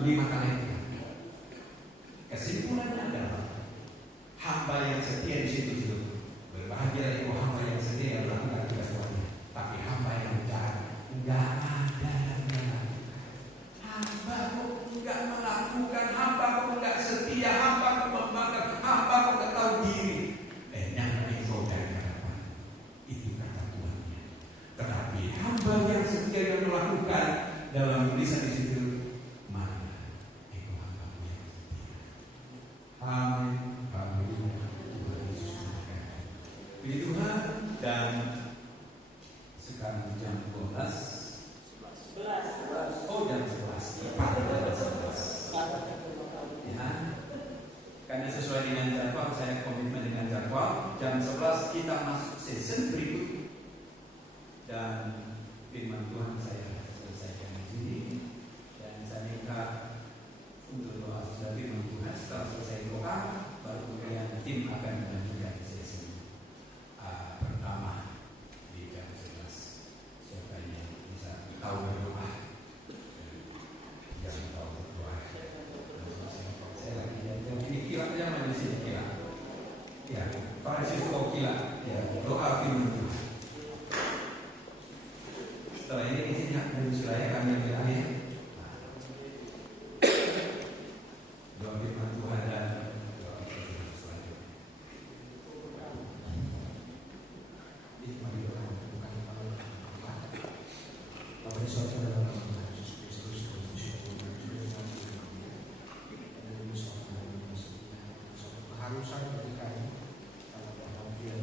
5 talenta. Kesimpulannya adalah hamba yang setia di situ itu berbahagia itu hamba yang setia yang melakukan tugas Tuhan. Tapi hamba yang enggak ada hamba kok enggak melakukan, hamba kok enggak setia, hamba kok membanggakan, hamba kok enggak tahu diri. Yang itu dari harapan itu kata Tuhannya. Tetapi hamba yang setia yang melakukan dalam tulisan di situ, mana itu hamba yang setia. Amin. Tuhan Yesus memberkati. Puji Tuhan. Dan sekarang jam 12. Oh, jam 11. Ya. Karena sesuai dengan jadwal, saya komitmen dengan jadwal. Jam 11 kita masuk season berikut. Dan firman Tuhan saya selesaikan di sini. Dan saya minta untuk doa sudah firman Tuhan. Setelah selesai doa, baru kemudian tim akan melanjutkan sesi pertama di jam 11. Siapa yang bisa tahu berdoa? Yang tahu berdoa. Saya lagi ini kira jangan di sini kira. Ya, Francisco kira. Ya, doa firman Tuhan. Setelah ini isinya dari saya kami ambil akhir. Doa firman Tuhan dan doa firman selanjutnya. Mari doa bukan Bapak di surga dalam nama Yesus Kristus, keharusan bagi kami dalam pengabdian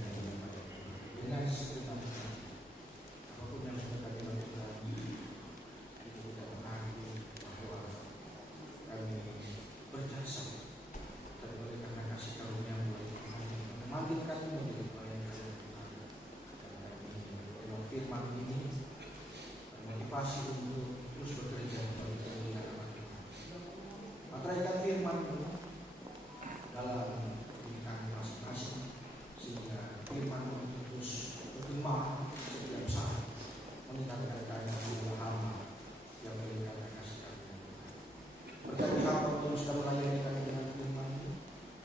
dengan segenap apapun yang sudah kami lakukan, itu tidak mengaku bahwa kami berjasa dan oleh karena kasih karunia mulai memanggil kami menjadi pelayan Tuhan. Dan kami dengan firman ini motivasi untuk terus bekerja bagi kemuliaan nama Tuhan. Materaikan firman dalam diri kami masing-masing sehingga firman terus bergema setiap saat meningkatkan karya jumlah hamba yang berikan kasih karunia. Berkati hamba teruskan melayani kami dengan firman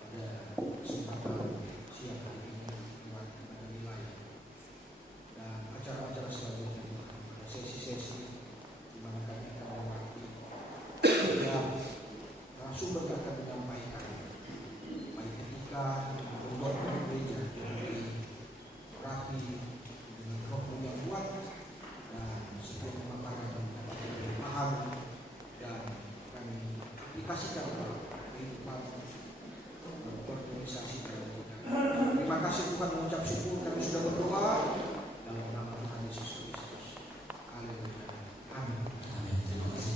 pada kesempatan siang hari ini di wilayah dan acara-acara selanjutnya, pada sesi-sesi di mana kami akan mengerti sumber berkat dan membuat gereja jadi rapi dengan rokok yang kuat dan setiap makanan mahal dan kami dikasihkan kehidupan organisasi kami. Terima kasih Tuhan, mengucap syukur kami sudah berdoa dalam nama Tuhan Yesus Kristus. Haleluya. Amin. Amin. Terima kasih.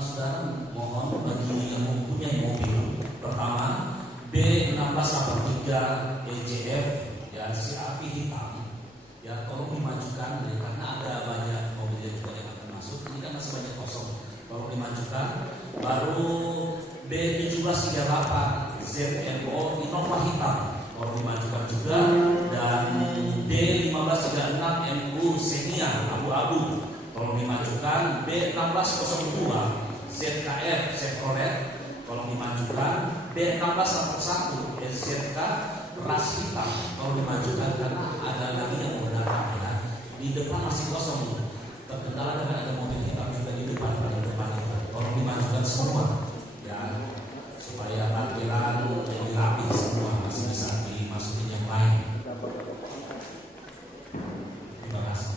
Saudara, mohon bagi yang mempunyai mobil pertama B1683 EJF ya CAV hitam ya, tolong dimajukan ya, karena ada banyak mobil yang juga yang akan masuk. Ini kan masih banyak kosong. Tolong dimajukan. Baru B1738 ZMO Innova hitam, tolong dimajukan juga. Dan D1536 MU Xenia abu-abu, tolong dimajukan. B1602 ZKF Chevrolet, tolong dimajukan. B1681 SZK ras hitam, tolong dimajukan karena ada lagi yang menggunakan ya. Di depan masih kosong, terkendala dengan ada mobil hitam juga di depan itu. Tolong dimajukan semua ya, supaya parkiran lebih rapi semua, masih bisa dimasukin yang lain. Terima kasih.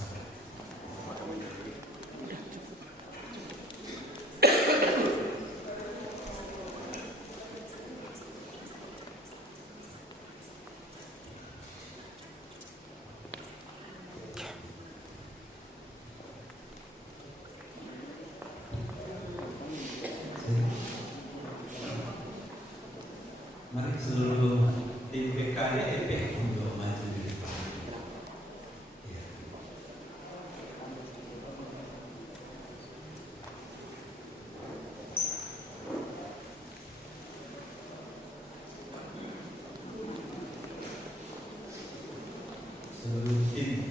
Mari seluruh tim BKDEP untuk maju di depan. Ya. Seluruh tim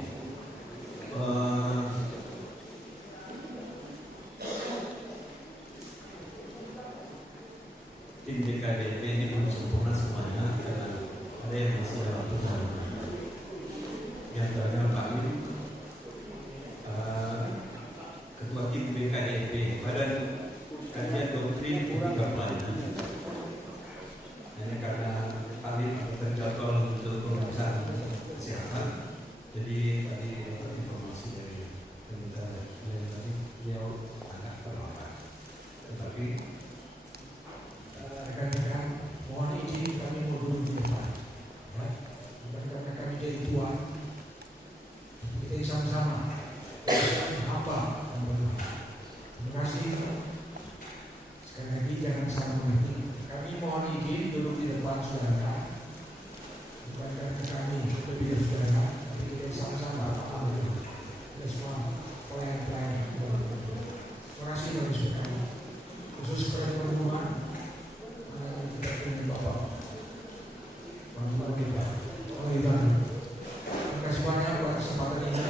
tim DKDP ini belum sempurna semuanya karena ada yang masih dalam perjalanan. Di antaranya Pak Wim, Ketua Tim BKDP, Badan Kajian Doktrin Publik Pelayanan. Ini karena Pak Wim terjadwal untuk pemeriksaan kesehatan, jadi tadi dapat informasi dari beliau agak terlambat. Tetapi rekan-rekan, mohon izin kami mundur di depan. Ya, rekan-rekan kami jadi tua, kita sama-sama apa dan berdoa. Terima kasih. Sekali lagi jangan salah mengerti. Kami mohon izin duduk di depan saudara. Bukan karena kami lebih dari saudara, tapi kita sama-sama apa kita semua pelayan-pelayan. Terima kasih bagi saudara. Khusus pada pertemuan kita punya Bapak kita terima kasih banyak buat kesempatan ini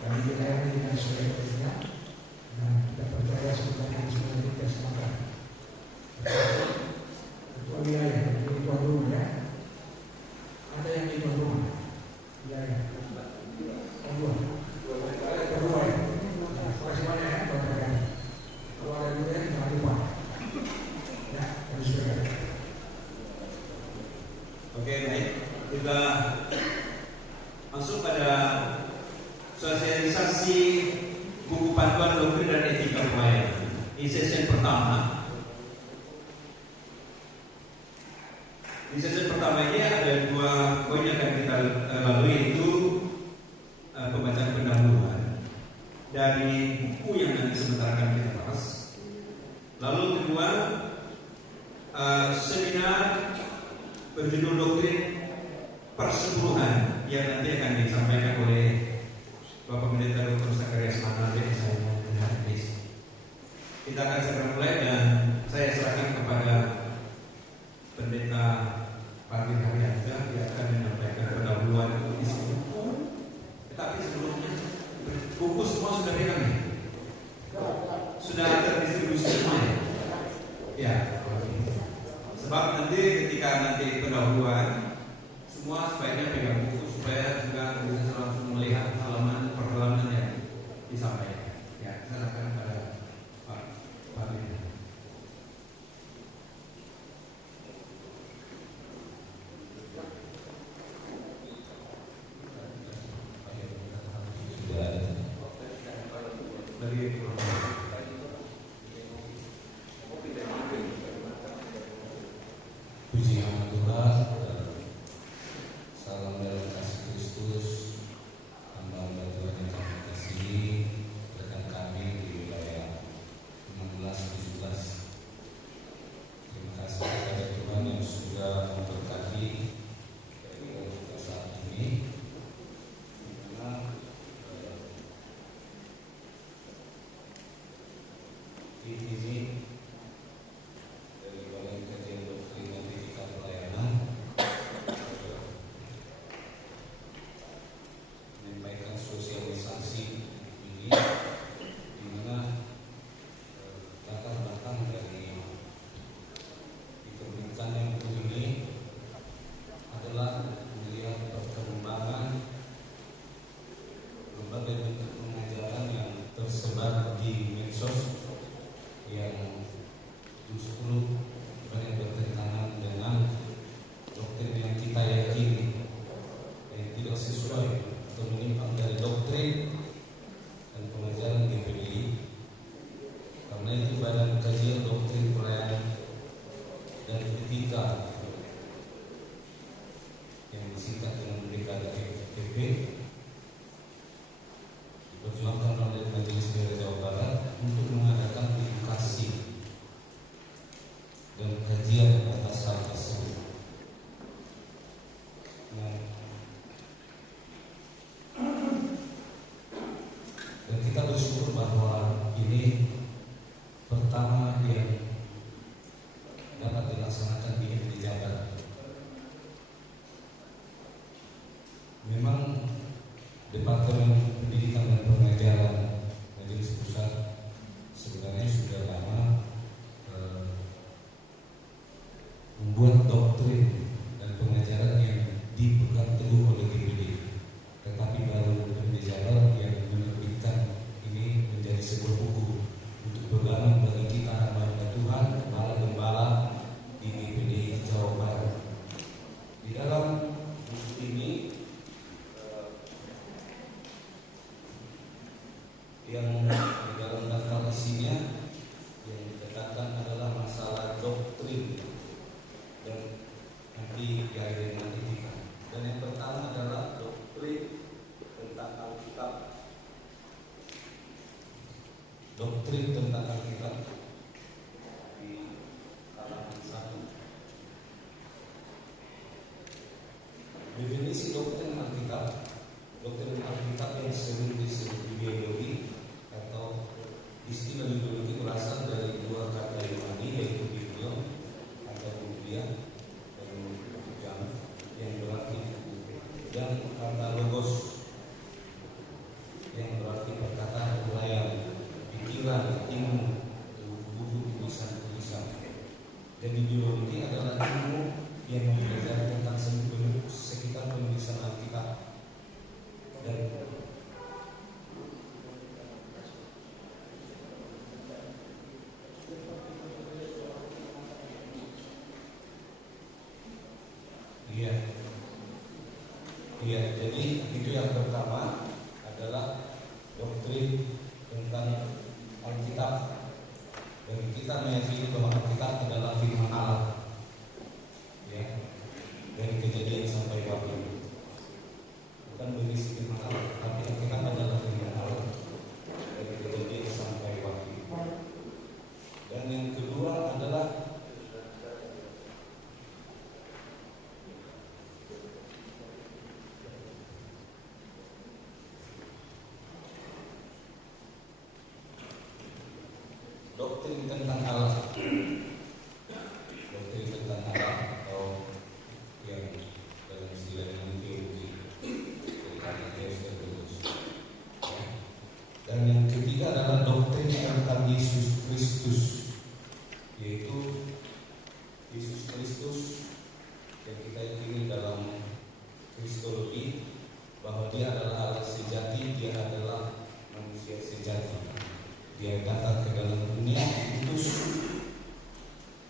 kami dilayani dengan sebaik-baiknya dan kita percaya sebenarnya semuanya kita semangat. Ketua wilayah, ketua rumah ya, ada yang di tuan rumah wilayah kedua ya. Terima kasih banyak ya teman-teman. Kalau ada dulu ya jangan lupa ya, harus berkata. Oke, baik. Kita masuk pada sosialisasi buku panduan doktrin dan etika pelayanan. Ini sesi pertama. Di sesi pertama ini ada dua poin yang akan kita lalui, yaitu pembacaan pendahuluan dari buku yang nanti sementara akan kita bahas. Lalu kedua, seminar berjudul doktrin persepuluhan yang nanti akan disampaikan oleh Bapak Pendeta Dr. Zacharias Manade. Saya melihat di sini. Kita akan segera mulai dan saya serahkan kepada Pendeta Parvin Haryansyah, dia akan menyampaikan pendahuluan isi buku. Tetapi sebelumnya buku semua sudah pegang ya? Sudah terdistribusi semua ya? Ya. Sebab nanti ketika nanti pendahuluan semua sebaiknya pegang buku supaya juga bisa langsung melihat halaman per halaman yang disampaikan. Ya, silakan pada Pak Parvin. DPP diperjuangkan oleh Majelis Daerah Jawa Barat untuk mengadakan edukasi dan kajian atas hal tersebut. Dan kita bersyukur bahwa ini pertama yang dapat dilaksanakan di MT Jabar. Memang Departemen Pendidikan dan Pengajaran Majelis Pusat sebenarnya sudah lama membuat doktrin dan pengajaran yang dipegang teguh oleh DPD. Tetapi baru MT Jabar yang menerbitkan ini menjadi sebuah buku untuk pegangan bagi kita hamba Tuhan, gembala-gembala di DPD Jawa Barat. Di dalam buku ini yang di dalam daftar isinya yang dikatakan adalah masalah doktrin dan nanti diakhiri nanti kita. Dan yang pertama adalah doktrin tentang Alkitab. Doktrin tentang Alkitab di halaman 1. Definisi doktrin Alkitab. Doktrin Alkitab yang sering disebut ideologi atau istilah ideologi berasal dari dua kata Yunani, yaitu biblion atau biblia dan jam yang berarti buku, dan kata logos yang berarti perkataan, ulayan, pikiran, ilmu, buku, tulisan-tulisan. Dan ideologi adalah ilmu yang mempelajari tentang sekitar penulisan Alkitab. Dan jadi itu yang pertama adalah doktrin tentang Alkitab. Dan kita meyakini bahwa Alkitab adalah firman Allah. Ya, dari Kejadian sampai Wahyu. Bukan berisi firman Allah, tapi Alkitab adalah firman Allah dari Kejadian sampai Wahyu. Dan yang kedua adalah doktrin tentang Allah. Doktrin tentang Allah atau yang dalam istilah teologi. Dan yang ketiga adalah doktrin tentang Yesus Kristus, yaitu Yesus Kristus yang kita yakini dalam kristologi bahwa dia adalah Allah sejati, dia adalah manusia sejati. Dia datang ke dalam dunia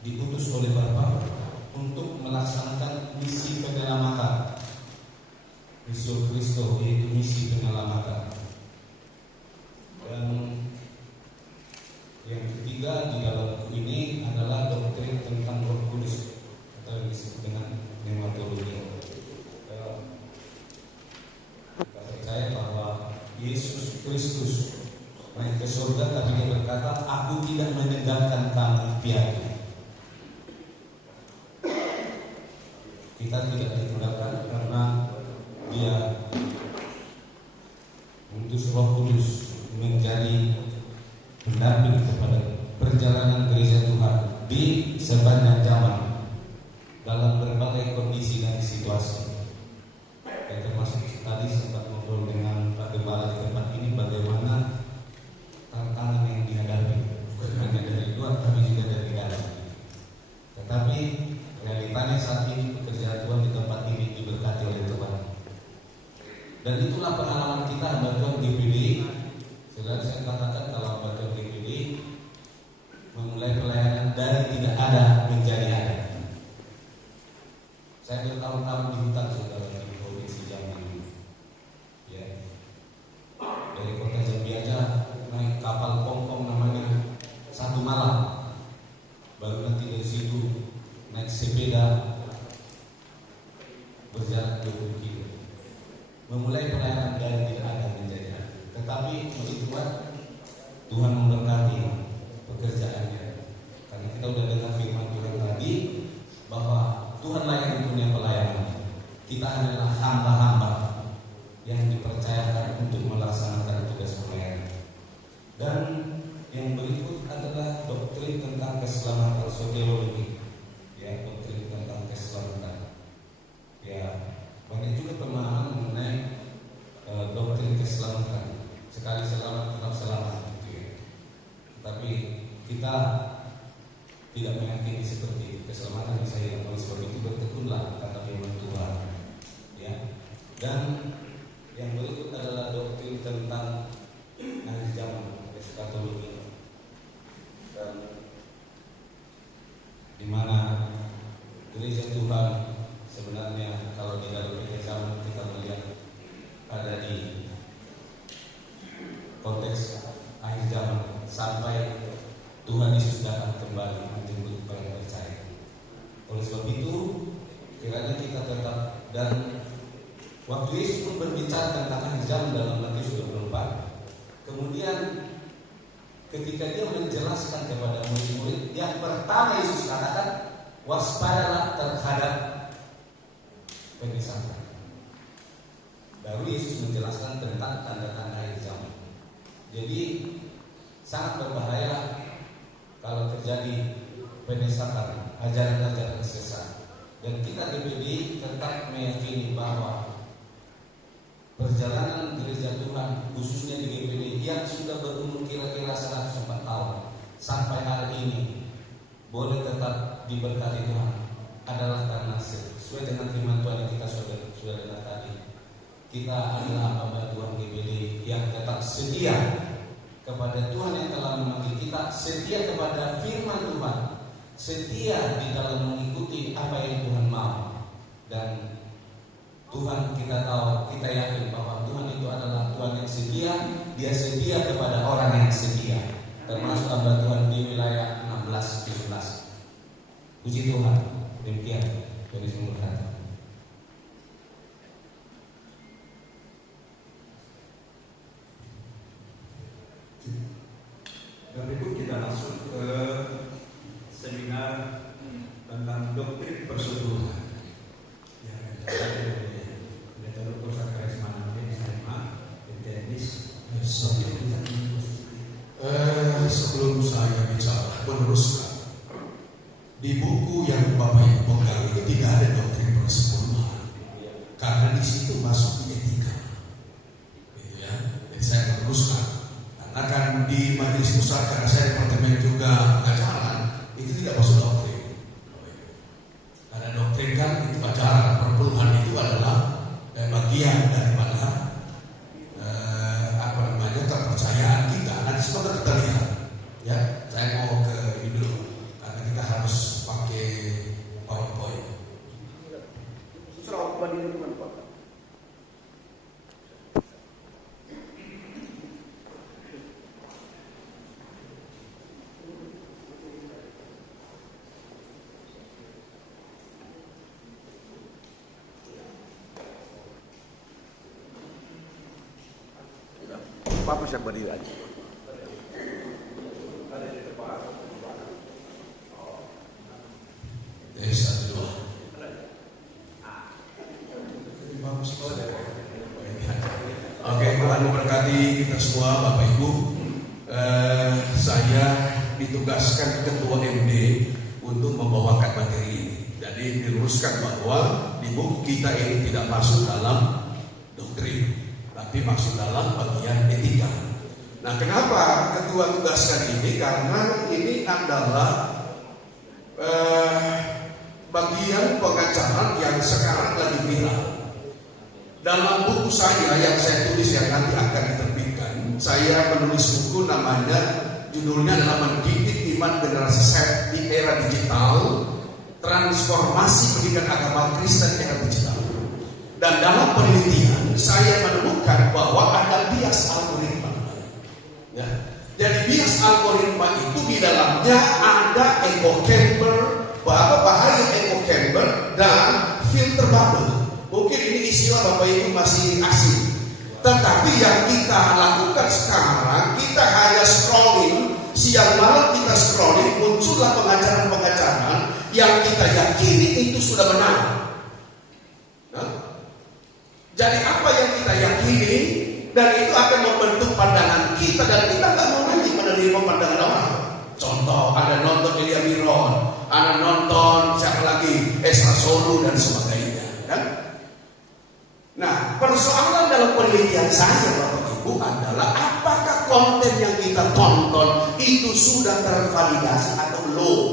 diutus oleh Bapa untuk melaksanakan misi penyelamatan. Missio Christo, yaitu misi penyelamatan. Dan yang ketiga di dalam buku ini adalah doktrin tentang Roh Kudus atau yang disebut dengan pneumatologi. Kita percaya bahwa Yesus Kristus naik ke surga, tapi dia berkata, aku tidak meninggalkan kamu piatu. Kita tidak ditinggalkan karena dia mengutus Roh Kudus menjadi pendamping kepada perjalanan gereja Tuhan di sepanjang zaman dalam berbagai kondisi dan situasi. Dan termasuk tadi sempat ngobrol dengan Pak Gembala di tempat ini bagaimana tantangan yang dihadapi, bukan hanya dari luar tapi juga dari dalam. Tetapi realitanya saat ini pekerjaan Tuhan di tempat ini diberkati oleh Tuhan. Dan itulah pengalaman kita bantuan DPD. Sudah saya katakan kalau bantuan DPD memulai pelayanan dari tidak ada menjadi ada. Saya bertahun-tahun di hutan saudara di provinsi Jambi. Ya. Dari kota Jambi aja naik kapal pongpong namanya 1 malam, baru nanti dari situ naik sepeda berjalan 20 kilo. Memulai melayani dunia pelayanan. Kita adalah hamba-hamba yang dipercayakan untuk melaksanakan tugas pelayanan. Dan yang berikut adalah doktrin tentang keselamatan soteriologi. Ya, doktrin tentang keselamatan. Ya, banyak juga pemahaman mengenai doktrin keselamatan. Sekali selamat tetap selamat, gitu ya. Tapi kita tidak meyakini seperti itu. Keselamatan bisa hilang. Oleh sebab itu bertekunlah kata firman Tuhan. Ya. Dan yang berikut adalah doktrin tentang akhir zaman, eskatologi. Dan di mana gereja Tuhan sebenarnya kalau di dalam akhir zaman kita melihat ada di konteks akhir zaman sampai Tuhan Yesus datang kembali menjemput para yang percaya. Oleh sebab itu kiranya kita tetap, dan waktu Yesus pun berbicara tentang akhir zaman dalam Matius 24. Kemudian ketika dia menjelaskan kepada murid-murid, yang pertama Yesus katakan, waspadalah terhadap penyesatan. Baru Yesus menjelaskan tentang tanda-tanda akhir zaman. Jadi sangat berbahaya kalau terjadi penyesatan, ajaran-ajaran sesat. Dan kita DPD tetap meyakini bahwa perjalanan gereja Tuhan, khususnya di GPD yang sudah berumur kira-kira 104 tahun sampai hari ini boleh tetap diberkati Tuhan adalah karena sesuai dengan firman Tuhan yang kita sudah dengar tadi. Kita adalah hamba Tuhan GPD yang tetap setia kepada Tuhan yang telah memanggil kita, setia kepada firman Tuhan, setia di dalam mengikuti apa yang Tuhan mau. Dan Tuhan kita tahu, kita yakin bahwa Tuhan itu adalah Tuhan yang setia. Dia setia kepada orang yang setia, termasuk hamba Tuhan di wilayah 16-17. Puji Tuhan. Demikian dari sumber kata. Dan berikut kita langsung ke seminar tentang doktrin persekutuan. Ya, ada urusan karisma nanti SMA, teknis. Sebelum saya bicara, meneruskan di buku yang Bapak Ibu pegang itu tidak ada doktrin persekutuan, karena di situ masuk etika, gitu ya. Jadi saya meneruskan. Karena kan di majelis pusat, karena saya departemen juga pengajaran, itu tidak masuk doktrin. Karena doktrin kan itu ajaran, perpeluhan itu adalah bagian daripada kepercayaan kita. Nanti sebentar kita lihat. Ya, saya mau ke ini dulu karena kita harus pakai PowerPoint. Apa bisa berdiri aja? Satu dua. Oke, Tuhan memberkati kita semua, Bapak Ibu. Saya ditugaskan Ketua MD untuk membawakan materi ini. Jadi diluruskan bahwa di buku kita ini tidak masuk dalam doktrin, tapi masuk dalam bagian etika. Nah, kenapa ketua tugaskan ini? Karena ini adalah bagian pengajaran yang sekarang lagi viral. Dalam buku saya yang saya tulis yang nanti akan diterbitkan, saya menulis buku namanya, judulnya adalah Mendidik Iman Generasi Z di Era Digital, Transformasi Pendidikan Agama Kristen Era Digital. Dan dalam penelitian saya menemukan bahwa ada bias algoritma. Ya. Jadi bias algoritma itu di dalamnya ada echo chamber, bahaya echo chamber dan filter bubble. Mungkin ini istilah Bapak Ibu masih asing. Tetapi yang kita lakukan sekarang, kita hanya scrolling, siang malam kita scrolling, muncullah pengajaran-pengajaran yang kita yakini itu sudah benar. Nah, jadi apa yang kita yakini dan itu akan membentuk pandangan kita, dan kita nggak mau lagi menerima pandangan orang. Contoh, ada nonton Elia Miron, ada nonton siapa lagi, Esra Solu dan sebagainya. Kan? Nah, persoalan dalam penelitian saya Bapak Ibu adalah apakah konten yang kita tonton itu sudah tervalidasi atau belum?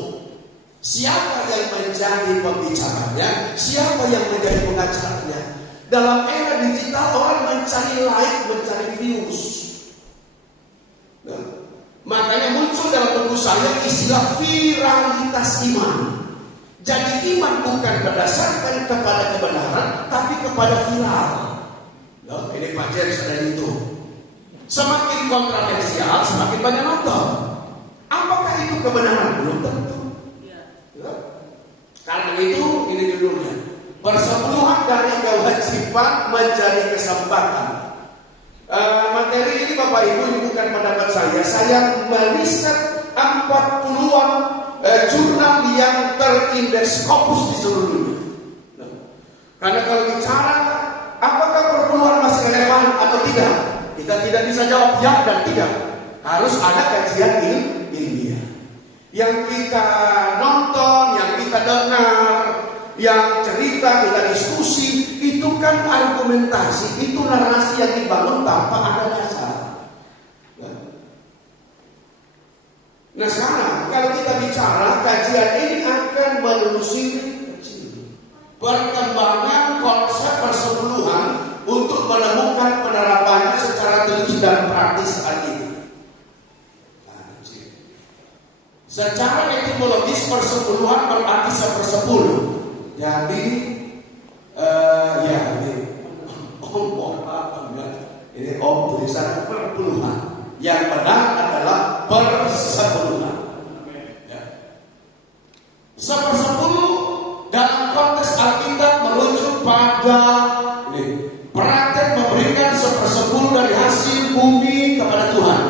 Siapa yang menjadi pembicaranya? Siapa yang menjadi pengacaranya? Dalam era digital orang mencari like, mencari views. Nah, makanya muncul dalam buku saya istilah viralitas iman. Jadi iman bukan berdasarkan kepada kebenaran, tapi kepada viral. Nah, ini Pak James ada itu. Semakin kontroversial, semakin banyak nonton. Apakah itu kebenaran? Belum tentu. Ya. Karena itu, ini judulnya. Persepuluhan dari kewajiban menjadi kesempatan. Materi ini Bapak Ibu ini bukan pendapat saya. Saya meriset 40-an jurnal yang terindeks Scopus di seluruh dunia. Karena kalau bicara apakah perpuluhan masih relevan atau tidak, kita tidak bisa jawab ya dan tidak. Harus ada kajian ilmiah. Yang kita nonton, yang kita dengar, yang cerita, kita diskusi, itu kan argumentasi, itu narasi yang dibangun tanpa ada dasar. Nah sekarang kalau kita bicara kajian ini akan menelusuri perkembangan konsep persepuluhan untuk menemukan penerapannya secara teliti dan praktis saat ini. Secara etimologis persepuluhan berarti sepersepuluh. Jadi ini tulisan perpuluhan. Yang benar adalah persepuluhan. Ya. Sepersepuluh dalam konteks Alkitab merujuk pada praktek memberikan sepersepuluh dari hasil bumi kepada Tuhan.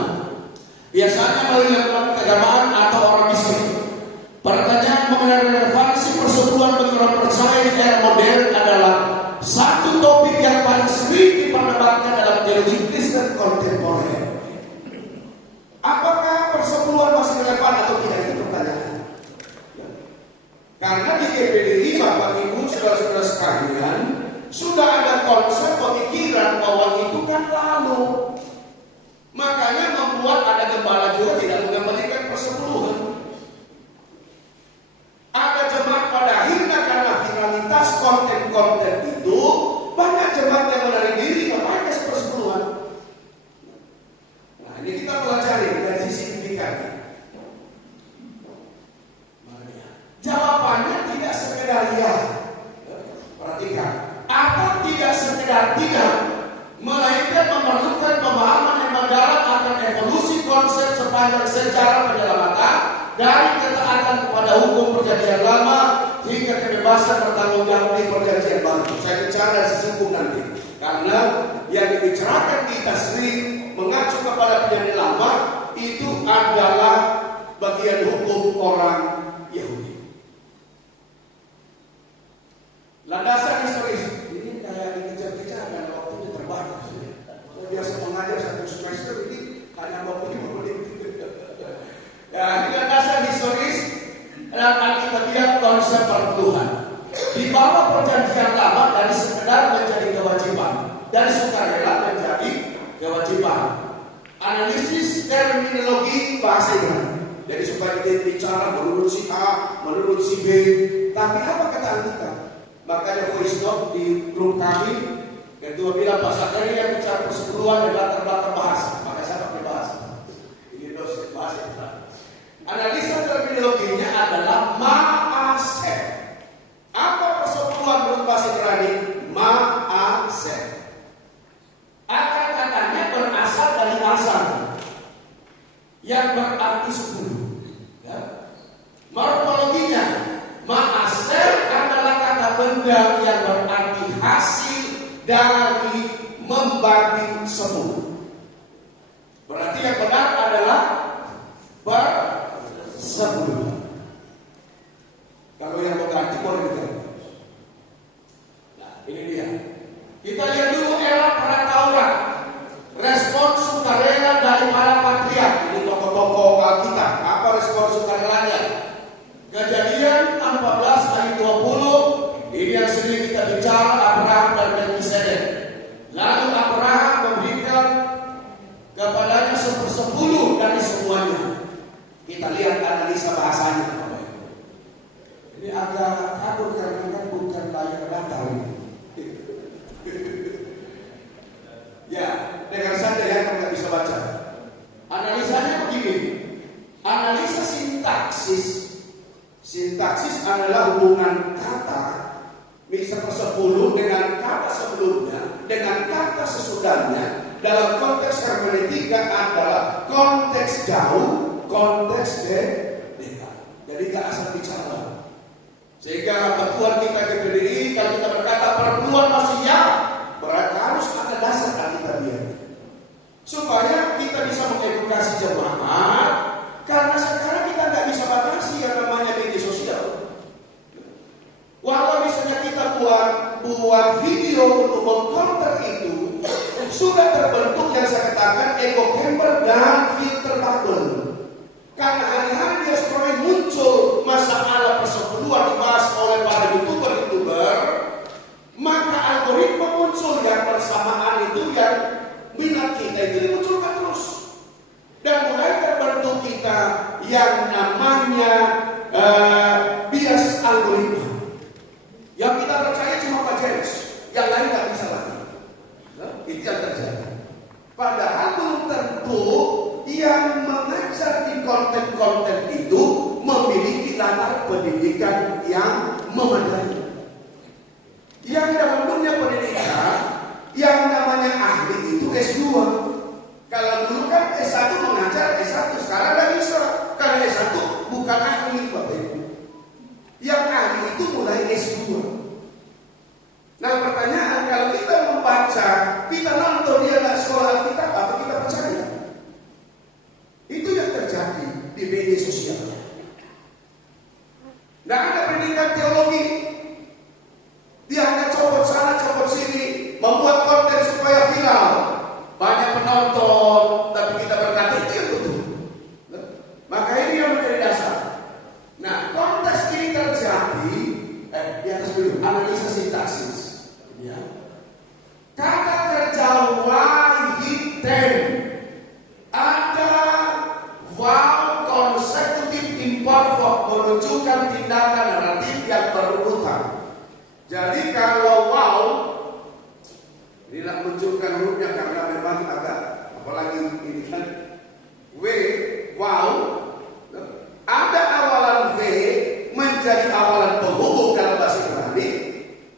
Biasanya melalui lembaga keagamaan atau orang miskin. Pertanyaan mengenai relevansi persepuluhan bagi orang percaya di era modern adalah satu topik yang paling sering diperdebatkan dalam teologi Kristen kontemporer. Apakah persepuluhan masih relevan atau tidak? Itu pertanyaan. Karena di GPDI Bapak Ibu saudara-saudara sekalian sudah ada konsep pemikiran bahwa itu kan lalu. Makanya membuat ada gembala juga tidak mengembalikan persepuluhan. Ada jemaat pada akhirnya karena viralitas konten-konten itu banyak jemaat yang menarik diri memakai persepuluhan. Nah ini kita pelajari dari sisi signifikannya. Jawabannya tidak sekedar ya, perhatikan, atau tidak sekedar tidak, melainkan memerlukan pemahaman yang mendalam akan evolusi konsep sepanjang sejarah penyelamatan dari ketaatan kepada hukum perjanjian lama hingga kebebasan bertanggung jawab di perjanjian baru. Saya bicara dari sisi hukum nanti, karena yang dibicarakan kita sering mengacu kepada perjanjian lama itu adalah bagian hukum orang Yahudi. Landasan historis ini kayak dikejar-kejar dan waktunya terbatas. Saya biasa mengajar satu semester ini hanya 25 menit. Ya, landasan historis dalam Alkitabiah konsep perpuluhan. Di bawah perjanjian lama dari sekedar menjadi kewajiban, dari sukarela menjadi kewajiban. Analisis terminologi bahasa Ibrani. Jadi supaya kita bicara menurut si A, menurut si B. Tapi apa kata Alkitab? Makanya voice note di grup kami ketua bilang Pak Sakari yang bicara persepuluhan dan latar belakang bahasa. Maka saya pakai bahasa. Ini dosen bahasa. Analisa terminologinya adalah ma'aseh. Apa persepuluhan menurut bahasa Ibrani? Ma'aseh. Akar katanya berasal dari asal yang berarti 10. Ya. Morfologinya ma'aseh adalah kata benda yang berarti hasil dari membagi 10. Berarti yang benar adalah bersepuluh. Kalau Kita lihat dulu era Pratauran. Respon sukarela dari para patriark. Ini tokoh-tokoh Alkitab. Apa respon sukarelanya? Kejadian 14 ayat 20. Ini yang sering kita bicara, Abraham dan Melkisedek. Lalu Abraham memberikan kepadanya 1/10 dari semuanya. Kita lihat analisa bahasanya. Ini agak kabur karena kan bukan layar datar. Ya, dengan saja ya kalau nggak bisa baca. Analisanya begini. Analisa sintaksis. Sintaksis adalah hubungan kata misal 10 dengan kata sebelumnya dengan kata sesudahnya. Dalam konteks hermeneutika adalah konteks jauh, konteks dekat. Jadi nggak asal bicara. Sehingga batuan kita ke PDI kalau kita berkata perempuan masih ya, berarti harus ada dasar Alkitabiah. Supaya kita bisa mengedukasi jemaat, karena sekarang kita nggak bisa batasi yang namanya media sosial. Walau misalnya kita buat video untuk mengcounter itu, sudah terbentuk yang saya katakan echo chamber dan filter bubble. Karena hari-hari dia sebenarnya muncul masalah persepuluhan dibahas oleh para youtuber, maka algoritma muncul yang persamaan itu yang minat kita itu dimunculkan terus. Dan mulai terbentuk kita yang namanya bias algoritma. Yang kita percaya cuma Pak James, yang lain nggak bisa lagi. Itu yang terjadi. Padahal belum tentu yang mengajar di konten-konten itu memiliki latar pendidikan yang memadai. Yang dalam dunia pendidikan yang namanya ahli itu S2. Kalau dulu kan S1 mengajar S1, sekarang nggak bisa. Karena S1 bukan ahli, Bapak Ibu. Yang ahli itu mulai S2. Nah pertanyaan, kalau kita membaca, kita nonton dia nggak sekolah Alkitab, apa kita percaya? Itu yang terjadi di media sosial. Nggak ada pendidikan teologi. Dia hanya copot sana, copot sini, membuat konten supaya viral. Banyak penonton, tapi kita berkata itu yang betul. Maka ini yang menjadi dasar. Nah, konteks ini terjadi di atas dulu, analisa sintaksis. Ya. Kata kerja wahiten ada vowel consecutive imperfect menunjukkan tindakan naratif yang berurutan. Jadi kalau wow tidak menunjukkan hurufnya karena memang agak apalagi ini kan W wow ada awalan V menjadi awalan penghubung dalam bahasa Ibrani,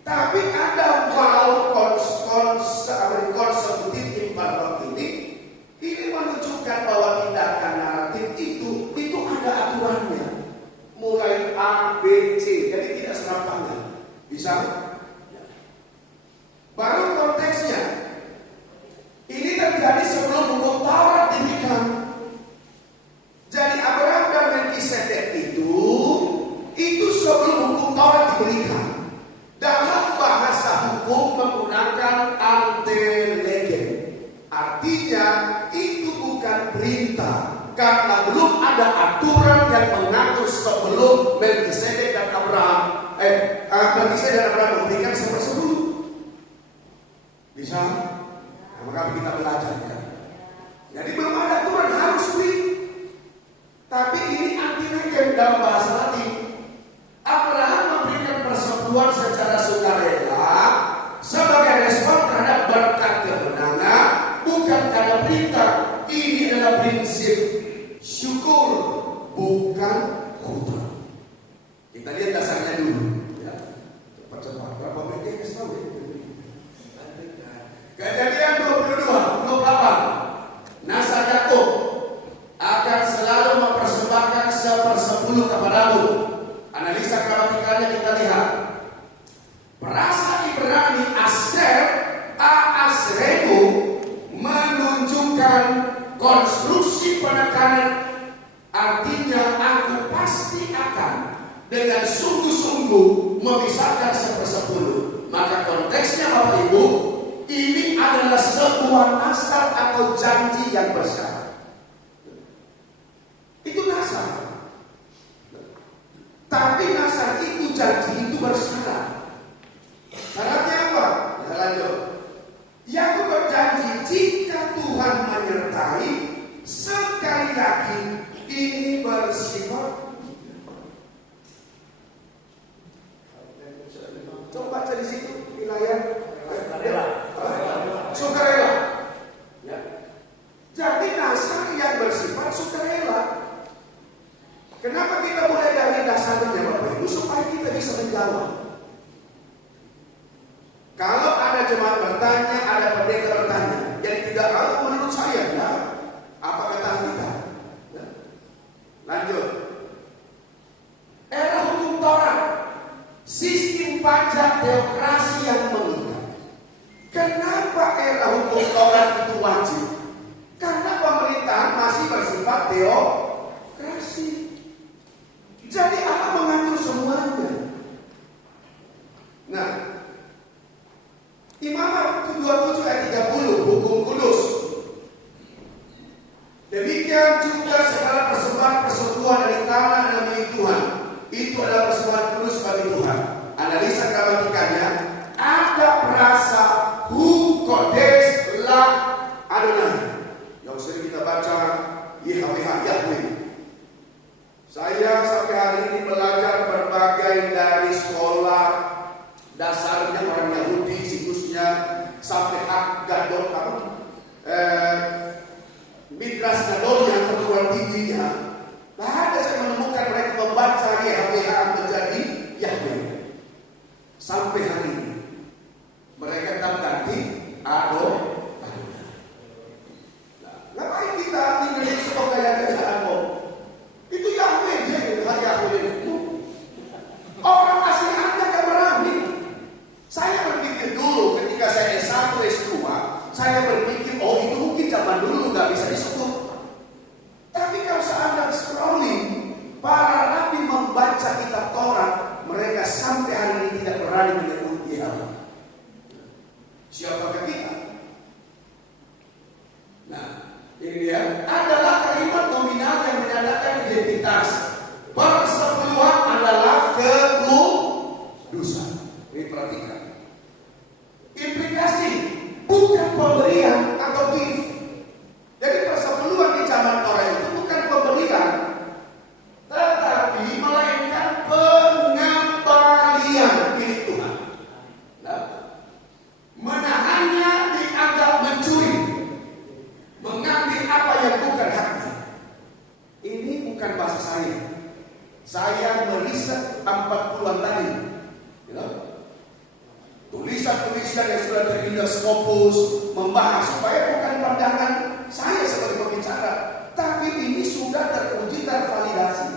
tapi ada wow konsekutif imperfect ini menunjukkan bahwa tindakan naratif itu ada aturannya, mulai A, B, C, jadi tidak serampangan. Bisa? Baru konteksnya. Ini terjadi sebelum hukum Taurat diberikan. Jadi Abraham dan Melkisedek itu sebelum hukum Taurat diberikan. Dalam bahasa hukum menggunakan antelegen. Artinya itu bukan perintah. Karena belum ada aturan yang mengatur sebelum Melkisedek dan Abraham. Melkisedek dan Abraham memberikan 1/10. Bisa? Nah, maka kita belajar kan. Jadi belum ada aturan harus beri. Tapi ini anti-legend dalam bahasa Latin. Abraham memberikan persepuluhan secara sukarela sebagai respon terhadap berkat kemenangan, bukan karena perintah. Ini adalah prinsip syukur, bukan hutang. Kita lihat dasarnya dulu. Ya. Cepat-cepat. Berapa menit ya? Tahu ya? Kejadian 22:28. Nasab Yakub akan selalu mempersembahkan 1/10 kepadamu. Analisa gramatikanya kita lihat. kita di situ wilayah sukarela. Ya. Jadi dasar yang bersifat sukarela. Kenapa kita mulai dari dasarnya Bapak Ibu supaya kita bisa menjawab. Kalau ada jemaat bertanya, ada pendeta bertanya, jadi tidak tahu menurut saya, ya, apa kata kita? Ya. Lanjut. Era hukum Taurat, sistem pajak teokrasi yang mengikat. Kenapa era hukum Taurat itu wajib? Karena pemerintahan masih bersifat teokrasi. Jadi Allah mengatur semuanya. Nah, Imamat 27 ayat 30 hukum kudus. Demikian juga segala persembahan persekutuan dari tanah dan milik Tuhan, itu adalah persembahan kudus bagi Tuhan. Analisa gramatikanya, ada perasa hu kodes la Adonai yang sering kita baca YHWH Yahweh. Saya sampai hari ini belajar berbagai dari sekolah dasarnya orang Yahudi, situsnya sampai hak gadol, Midrash Gadol yang perguruan tingginya. Tak ada saya menemukan mereka membaca YHWH menjadi Yahweh. Sampai hari ini mereka tetap ganti Adonai. Nah, ngapain kita tinggal di sebuah gaya-gayaan kok? Itu Yahweh, dia Yahweh itu. Orang asli Anda gak berani. Saya berpikir dulu ketika saya S1, S2, saya berpikir, oh itu mungkin zaman dulu gak bisa disebut. Tapi kalau Anda scrolling, para rabi membaca kitab Taurat, mereka sampai hari ini tidak berani menyebut Yahweh. Siapakah kita? Nah, ini dia adalah kalimat nominal yang menyatakan identitas. Persepuluhan adalah kekudusan. Ini perhatikan. Implikasi bukan pemberian atau gift. Jadi persepuluhan di zaman Taurat itu bukan pemberian, tetapi melainkan pengembalian milik Tuhan. Nah, menahannya dianggap mencuri, mengambil apa yang bukan haknya. Ini bukan bahasa saya. Saya meriset 40-an tadi. Tulisan-tulisan yang sudah terindah Scopus membahas supaya bukan pandangan saya sebagai pembicara, tapi ini sudah teruji, tervalidasi.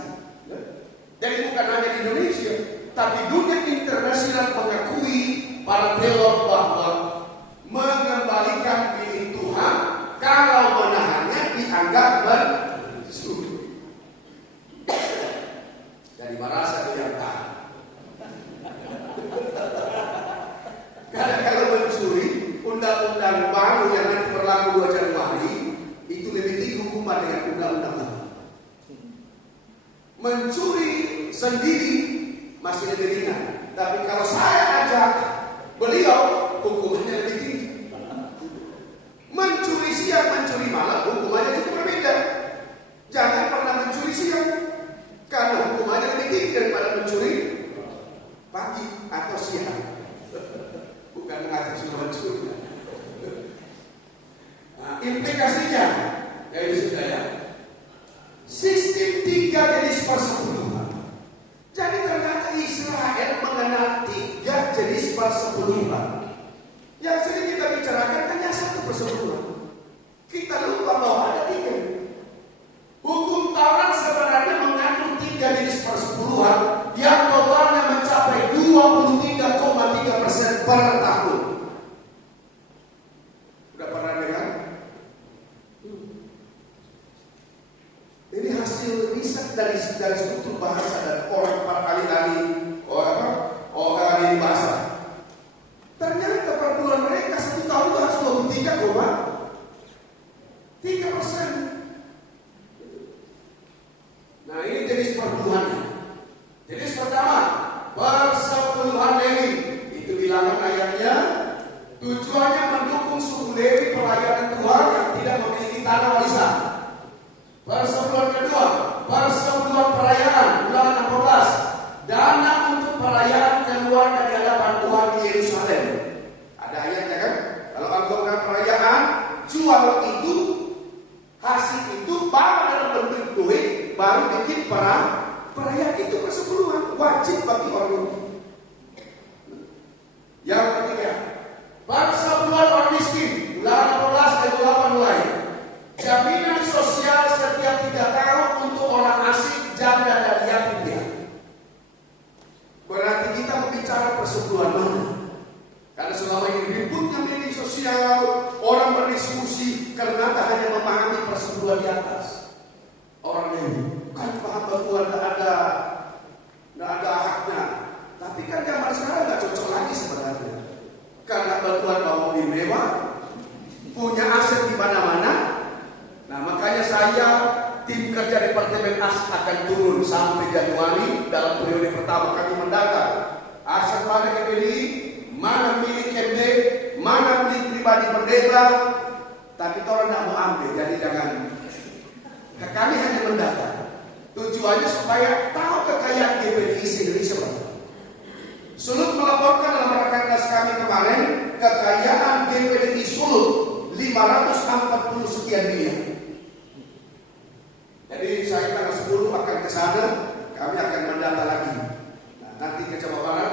Jadi bukan hanya di Indonesia, tapi dunia internasional mengakui para teolog bahwa mengembalikan milik Tuhan kalau menahannya dianggap mencuri. Dari merasa itu yang tahan. Karena kalau mencuri, undang-undang baru yang nanti berlaku 2 Januari itu lebih tinggi hukuman dengan undang-undang lama. Mencuri sendiri masih lebih ringan, tapi kalau saya ajak beliau, hukumannya lebih tinggi. Mencuri siang, mencuri malam, hukumannya cukup berbeda. Jangan pernah mencuri siang, karena hukumannya lebih tinggi daripada mencuri pagi atau siang. Bukan mengatasi mencuri. Nah, implikasinya, ya sudah ya. Sistem 3 jenis persepuluhan. Jadi ternyata Israel mengenal 3 jenis persepuluhan. Yang sering kita bicarakan hanya 1 persepuluhan. Kita lupa bahwa ada 3. Hukum Taurat sebenarnya mengatur 3 jenis persepuluhan yang totalnya mencapai 23,3% per tahun. Udah pernah dengar? Ini hasil riset dari struktur bahasa dan orang para ahli-ahli orang ahli bahasa. Ternyata perpuluhan mereka 1 tahun itu harus 23,3%. Nah, ini jenis perpuluhannya. Jenis pertama, persepuluhan Lewi. Itu bilangan ayatnya. Tujuannya mendukung suku Lewi pelayanan Tuhan yang tidak memiliki tanah warisan. Persepuluhan kedua, persepuluhan perayaan, ulangan 16. Dana untuk perayaan keluar dari hadapan Tuhan di Yerusalem. Ada ayatnya kan? Kalau engkau melakukan perayaan, jual itu, hasil itu baru dalam bentuk duit, baru bikin perayaan. Itu persepuluhan wajib bagi orang miskin. Yang ketiga, persepuluhan orang miskin. Bulan 18 ayat 8 mulai. Jaminan sosial setiap 3 tahun untuk orang asing, janda dan yatim piatu. Berarti kita berbicara persepuluhan mana? Karena selama ini ributnya media sosial, orang berdiskusi karena tak hanya memahami persepuluhan di atas. Orang ini kan paham bahwa tidak ada haknya. Tapi kan zaman sekarang nggak cocok lagi sebenarnya. Karena bantuan bawa mobil mewah, punya aset di mana-mana. Nah makanya saya tim kerja Departemen AS akan turun sampai Januari dalam periode pertama kami mendata aset mana KPDI, mana milik MD, mana milik pribadi pendeta. Tapi orang tidak mau ambil, jadi jangan. Kami hanya mendata. Tujuannya supaya tahu kekayaan GPDI Indonesia berapa. Sulut melaporkan dalam rakernas kami kemarin kekayaan GPDI Sulut 540 sekian miliar. Jadi saya tanggal 10 akan ke sana, kami akan mendata lagi. Nah, nanti ke Jawa Barat,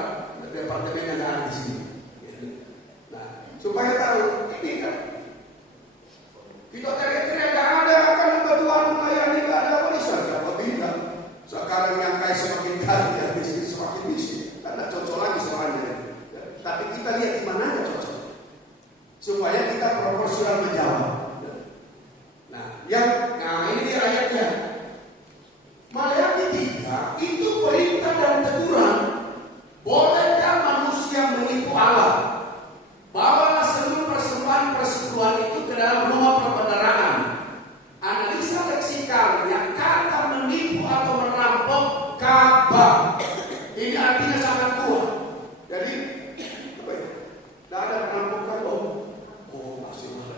departemen yang ada di sini. Nah, supaya tahu ini kan kita teriak-teriak nggak ada, kan bantuan melayani nggak ada, bisa apa tidak? Sekarang yang kaya semakin kaya, yang bisnis semakin bisnis, karena cocok lagi soalnya. Tapi kita lihat di mana yang cocok, supaya kita proporsional menjawab. Nah ini dia ayatnya. Maleakhi 3 itu perintah dan teguran. Bolehkah manusia menipu Allah? Bawalah seluruh persembahan persekutuan itu ke dalam rumah perbendaharaan. Analisa leksikalnya, kata menipu atau merampok kaba. Ini artinya sangat kuat. Jadi apa ya? Tidak ada perampokan. Masih ada.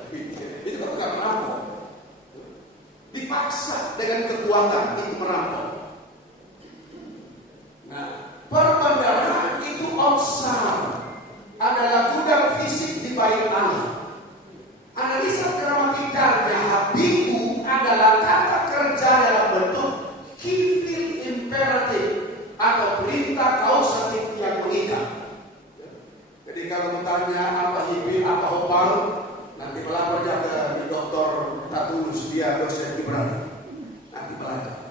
Itu bukan merampok. Dipaksa dengan kekuatan itu merampok. Nah, perbendaharaan itu outside adalah gudang fisik di bait Allah. Analisa gramatikalnya habibu adalah kata kerja dalam bentuk kifil imperatif atau perintah kausatif yang mengikat. Jadi kalau bertanya apa hibil, apa hopal, nanti pelapor jaga di dokter Tatulus, dia dosen di Berani. Nanti belajar.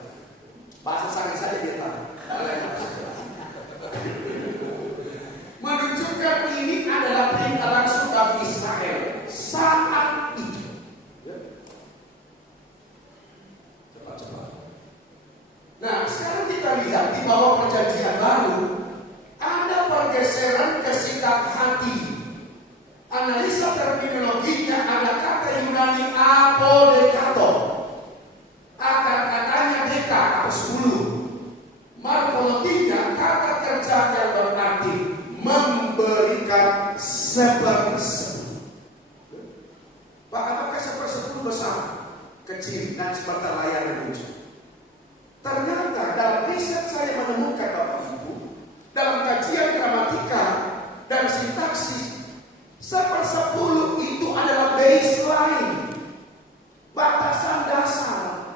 Bahasa sangat saja dia tahu. Menunjukkan ini adalah perintah langsung dari Israel saat itu. Cepat-cepat. Nah, sekarang kita lihat di bawah perjanjian baru ada pergeseran ke sikap hati. Analisa terminologinya ada kata Yunani apodekato, akar katanya deka atau 10. Morfologinya kata kerja yang berarti memberikan sepersepuluh. Pak, apakah sepersepuluh besar, kecil, dan seperti layar yang lucu? Ternyata dalam riset saya menemukan Bapak Ibu, dalam kajian gramatika dan sintaksis, 1/10 itu adalah baseline, batasan dasar.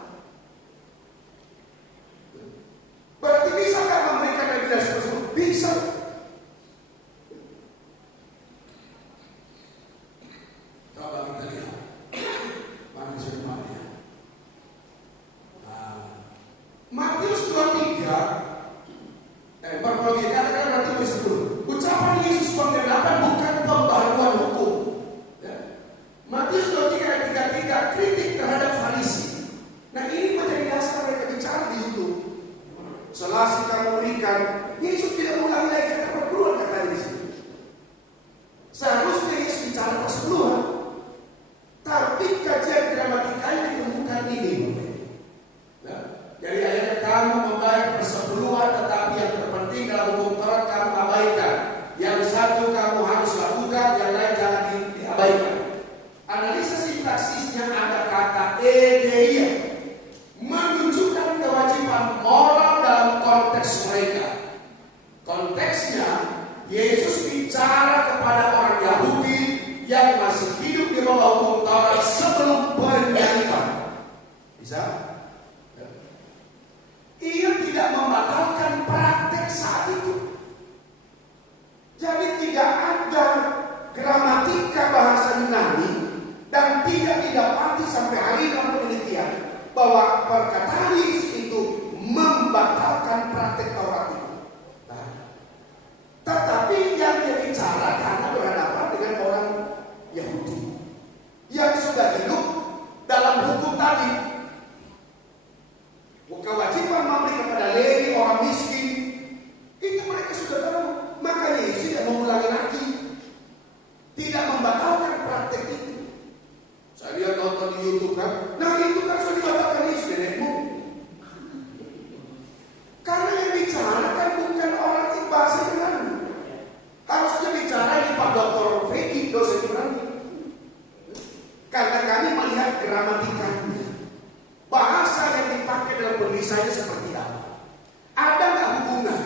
Berarti bisakah memberikan lebih dari 1/10? Bisa. Coba kita lihat mana sebenarnya. Matius 23 morfologi katakan berarti 10. Ucapan Yesus penggenapan bukan pembaharuan hukum. bicara kepada orang Yahudi yang masih hidup di bawah hukum Taurat sebelum penyaliban. Bisa? Ia tidak membatalkan praktek saat itu. Jadi tidak ada gramatika bahasa Yunani dan tidak didapati sampai hari ini dalam penelitian bahwa perkataan Yesus itu membatalkan praktek Taurat itu. Nah, tetapi yang dia bicara karena berhadapan dengan orang Yahudi yang sudah hidup dalam hukum tadi. Kewajiban memberi kepada Lewi, orang miskin, itu mereka sudah tahu. Makanya Yesus tidak mengulangi lagi, tidak membatalkan praktek itu. Saya lihat nonton di YouTube kan, nah itu kan sudah dibatalkan Yesus, nenekmu. Karena yang bicara kan bukan orang bahasa Yunani. Harusnya bicara ini Pak Dr. Feki, dosen Yunani. Karena kami melihat gramatikanya. Bahasa yang dipakai dalam penulisannya seperti apa? Ada nggak hubungan?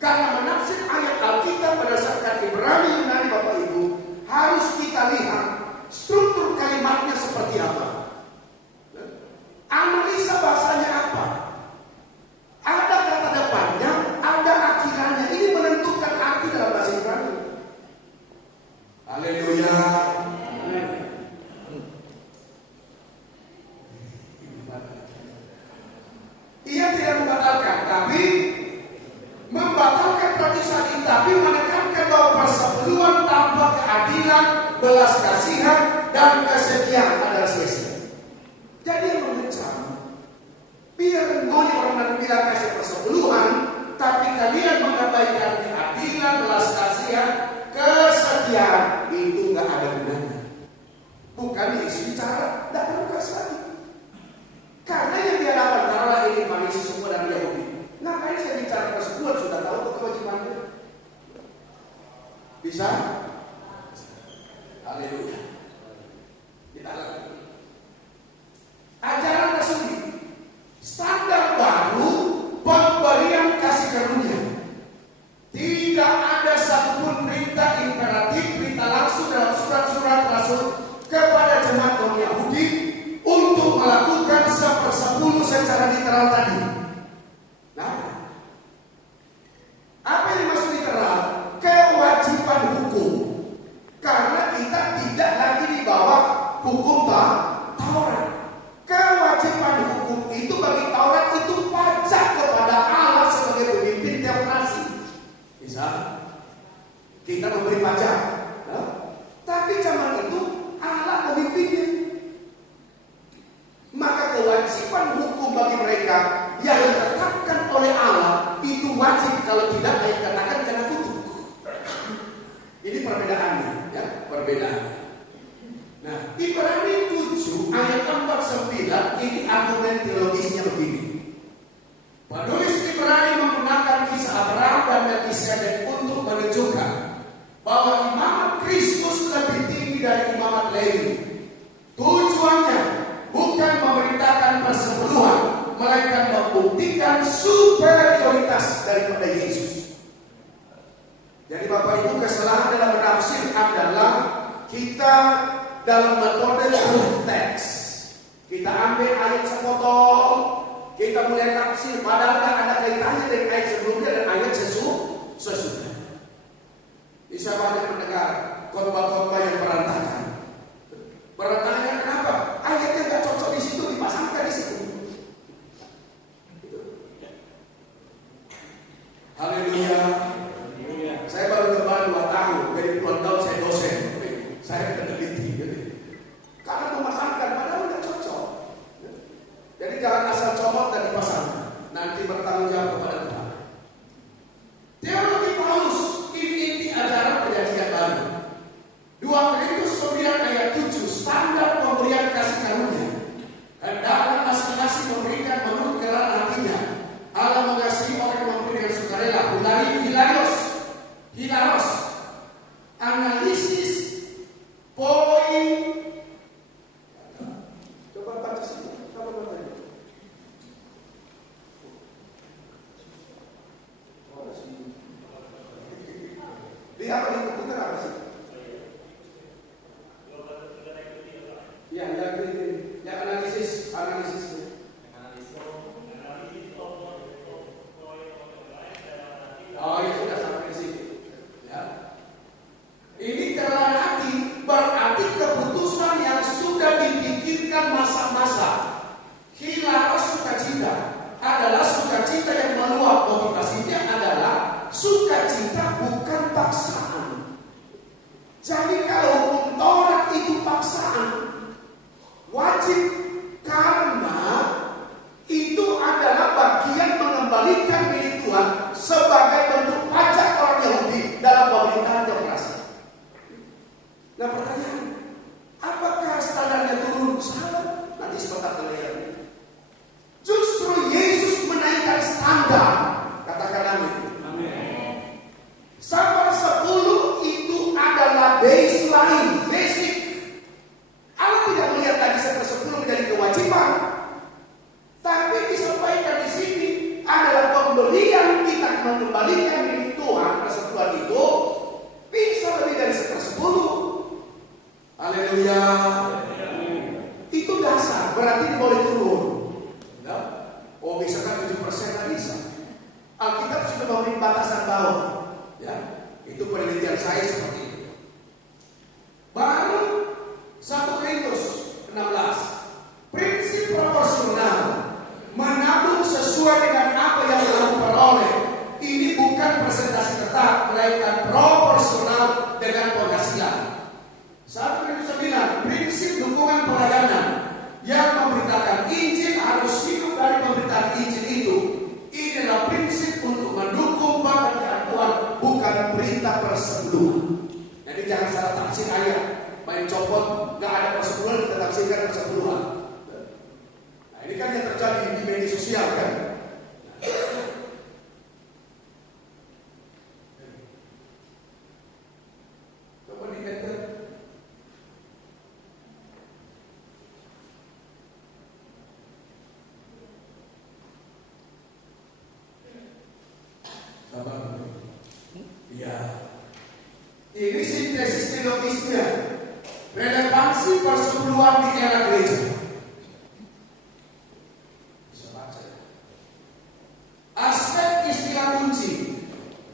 Karena menafsir ayat Alkitab berdasarkan Ibrani Yunani Bapak Ibu, harus kita lihat struktur kalimatnya seperti apa. Analisa bahasanya apa? Ada kata depannya, ada akhirannya. Ini menentukan arti dalam bahasa Ibrani. Haleluya. Ia tidak membatalkan, tapi membatalkan praktik tapi menekankan bahwa persepuluhan tanpa keadilan, belas kasihan, dan kesetiaan adalah sia-sia. Jadi yang mengecam, biar ngonya orang nanti bilang kasih persepuluhan, tapi kalian mengabaikan keadilan, belas kasihan, kesetiaan, itu nggak ada gunanya. Bukan isi bicara, tidak perlu kasih lagi. Karena yang dia dapat taruhlah ini manusia semua dari Yahudi. Ngapain saya bicara persepuluhan, sudah tahu kewajibannya. Bisa? Haleluya. Kita lagi. Ajaran Rasuli, standar baru pemberian kasih karunia. Tidak ada satupun perintah imperatif, perintah langsung dalam surat-surat Rasul kepada jemaat non-Yahudi untuk melakukan 1/10 secara literal tadi. Nah, apa yang dimaksud literal? Kewajiban hukum. Karena kita tidak lagi di bawah hukum Taurat. Kewajiban hukum itu bagi Taurat itu pajak kepada Allah sebagai pemimpin teokrasi. Bisa? Kita memberi pajak. Nah, tapi zaman itu Allah pemimpinnya. Maka kewajiban hukum bagi mereka yang ditetapkan oleh Allah itu wajib, kalau tidak ayat katakan kena kutuk. Ini perbedaannya, ya, perbedaan. Nah, Ibrani 7 ayat 49 ini argumen teologisnya begini. Penulis Ibrani menggunakan kisah Abraham dan Melkisedek untuk menunjukkan bahwa imamat Kristus lebih tinggi dari imamat Lewi. Tujuannya bukan memerintahkan persepuluhan, melainkan membuktikan superioritas daripada Yesus. Jadi Bapak Ibu, kesalahan dalam menafsir adalah kita dalam metode proof text. Kita ambil ayat sepotong, kita mulai tafsir, padahal ada kaitannya dengan ayat sebelumnya dan ayat sesudah. Bisa banyak mendengar khotbah-khotbah yang berantakan. Berantakan kenapa? Ayatnya nggak cocok di situ, dipasangkan di situ. Haleluya. Saya baru kembali 2 tahun, dari puluhan tahun saya dosen. Saya peneliti. Karena memasangkan padahal nggak cocok. Jadi jangan asal comot dan dipasangkan. Nanti bertanggung jawab kepada Tuhan. Teologi Paulus ini inti ajaran perjanjian baru. 2 Korintus 9 ayat 7 standar apa di komputer apa sih? Ya, yang analisis. Oh, itu sudah sampai di sini. Ya. Ini kerelaan hati berarti keputusan yang sudah dipikirkan masa-masa. Hilang sukacita adalah sukacita yang meluap. Motivasinya adalah sukacita bukan paksaan. Jadi kalau hukum Taurat itu paksaan, wajib, karena itu adalah bagian mengembalikan milik Tuhan sebagai bentuk pajak orang Yahudi dalam pemerintahan demokrasi. Nah pertanyaan, apakah standarnya turun? Salah, nanti sebentar terlihat. Justru Yesus menaikkan standar. Katakan amin. Sampai 10 itu adalah baseline, basic. Allah tidak melihat tadi sampai 10 menjadi kewajiban, tapi disampaikan di sini adalah pembelian kita mengembalikan milik Tuhan persekutuan itu bisa lebih dari 10. Haleluya. Itu dasar, berarti boleh turun. Ya? Oh bisa kan 7% nggak bisa. Alkitab sudah memberi batasan bawah. Ya, itu penelitian saya seperti itu. Baru 1 Korintus 16, prinsip proporsional, menabung sesuai dengan apa yang telah diperoleh. Ini bukan presentasi tetap, melainkan proporsional dengan penghasilan. 1 Korintus 9, prinsip dukungan pelayanan, yang memberitakan Injil harus hidup dari pemberitaan Injil itu. Inilah prinsip untuk mendukung pekerjaan Tuhan, bukan perintah persepuluhan. Jadi jangan salah tafsir ayat, main copot, nggak ada persepuluhan kita tafsirkan persepuluhan. Nah ini kan yang terjadi di media sosial kan. Coba di enter. Ya, ini sintesis teologisnya, relevansi persepuluhan di era gereja. Bisa baca. Aspek istilah kunci,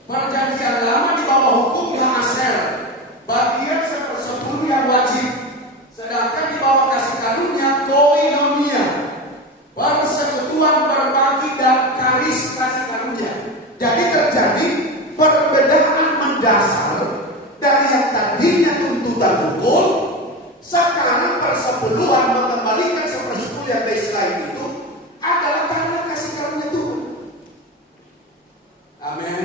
perjanjian lama di bawah hukum Maaser, bagian 1/10 yang wajib, sedangkan di bawah kasih karunia koinonia, persekutuan berbagi dan karis kasih karunia. Jadi terjadi perbedaan mendasar dari yang tadinya tuntutan hukum, sekarang persepuluhan mengembalikan 1/10 yang baseline itu adalah karena kasih karunia Tuhan. Amin.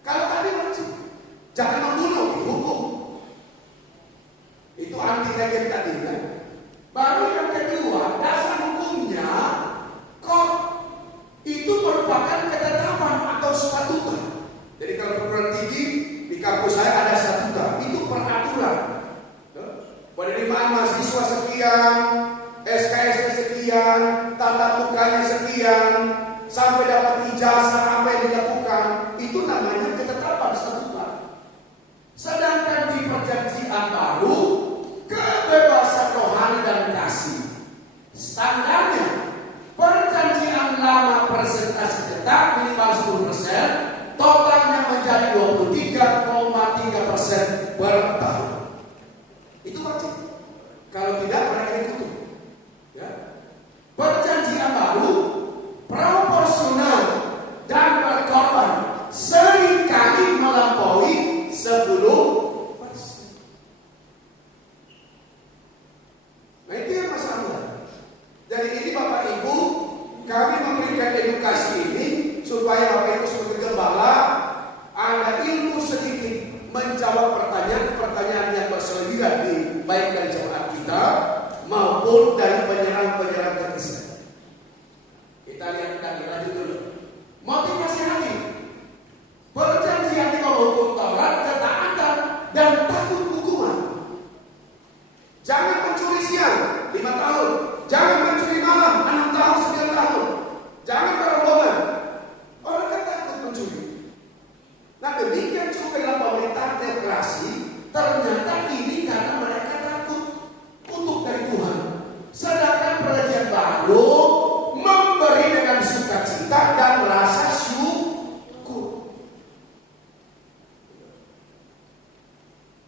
Kalau tadi wajib, jangan membunuh, dihukum. Itu anti yang tadi kan. Baru yang kedua, dasar hukumnya kok itu merupakan ketetapan atau statuta. Jadi kalau perguruan tinggi di kampus saya ada statuta, itu peraturan. Penerimaan mahasiswa sekian, SKS sekian, tatap mukanya sekian, sampai dapat ijazah apa yang dilakukan, itu namanya ketetapan statuta. Sedangkan di perjanjian baru, kebebasan rohani dan kasih, standarnya perjanjian lama persentase tetap minimal 10%, totalnya menjadi 23,3% per tahun. Itu wajib. Kalau tidak mereka ikuti. Ya. Perjanjian baru proporsional dan berkorban seringkali melampaui 10%. Nah itu yang masalah. Jadi ini Bapak Ibu, kami memberikan edukasi ini supaya Bapak Ibu sebagai gembala ada ilmu sedikit menjawab pertanyaan-pertanyaan yang berseliweran di baik dari jemaat kita maupun dari penyerang-penyerang kekristenan. Kita lihat lagi, lanjut dulu. Motivasi hati. Perjanjian di bawah hukum Taurat, ketaatan dan takut hukuman. Jangan mencuri siang 5 tahun. Jangan mencuri malam 6 tahun 9 tahun. Jangan berombongan. Orang kan takut mencuri. Nah demikian juga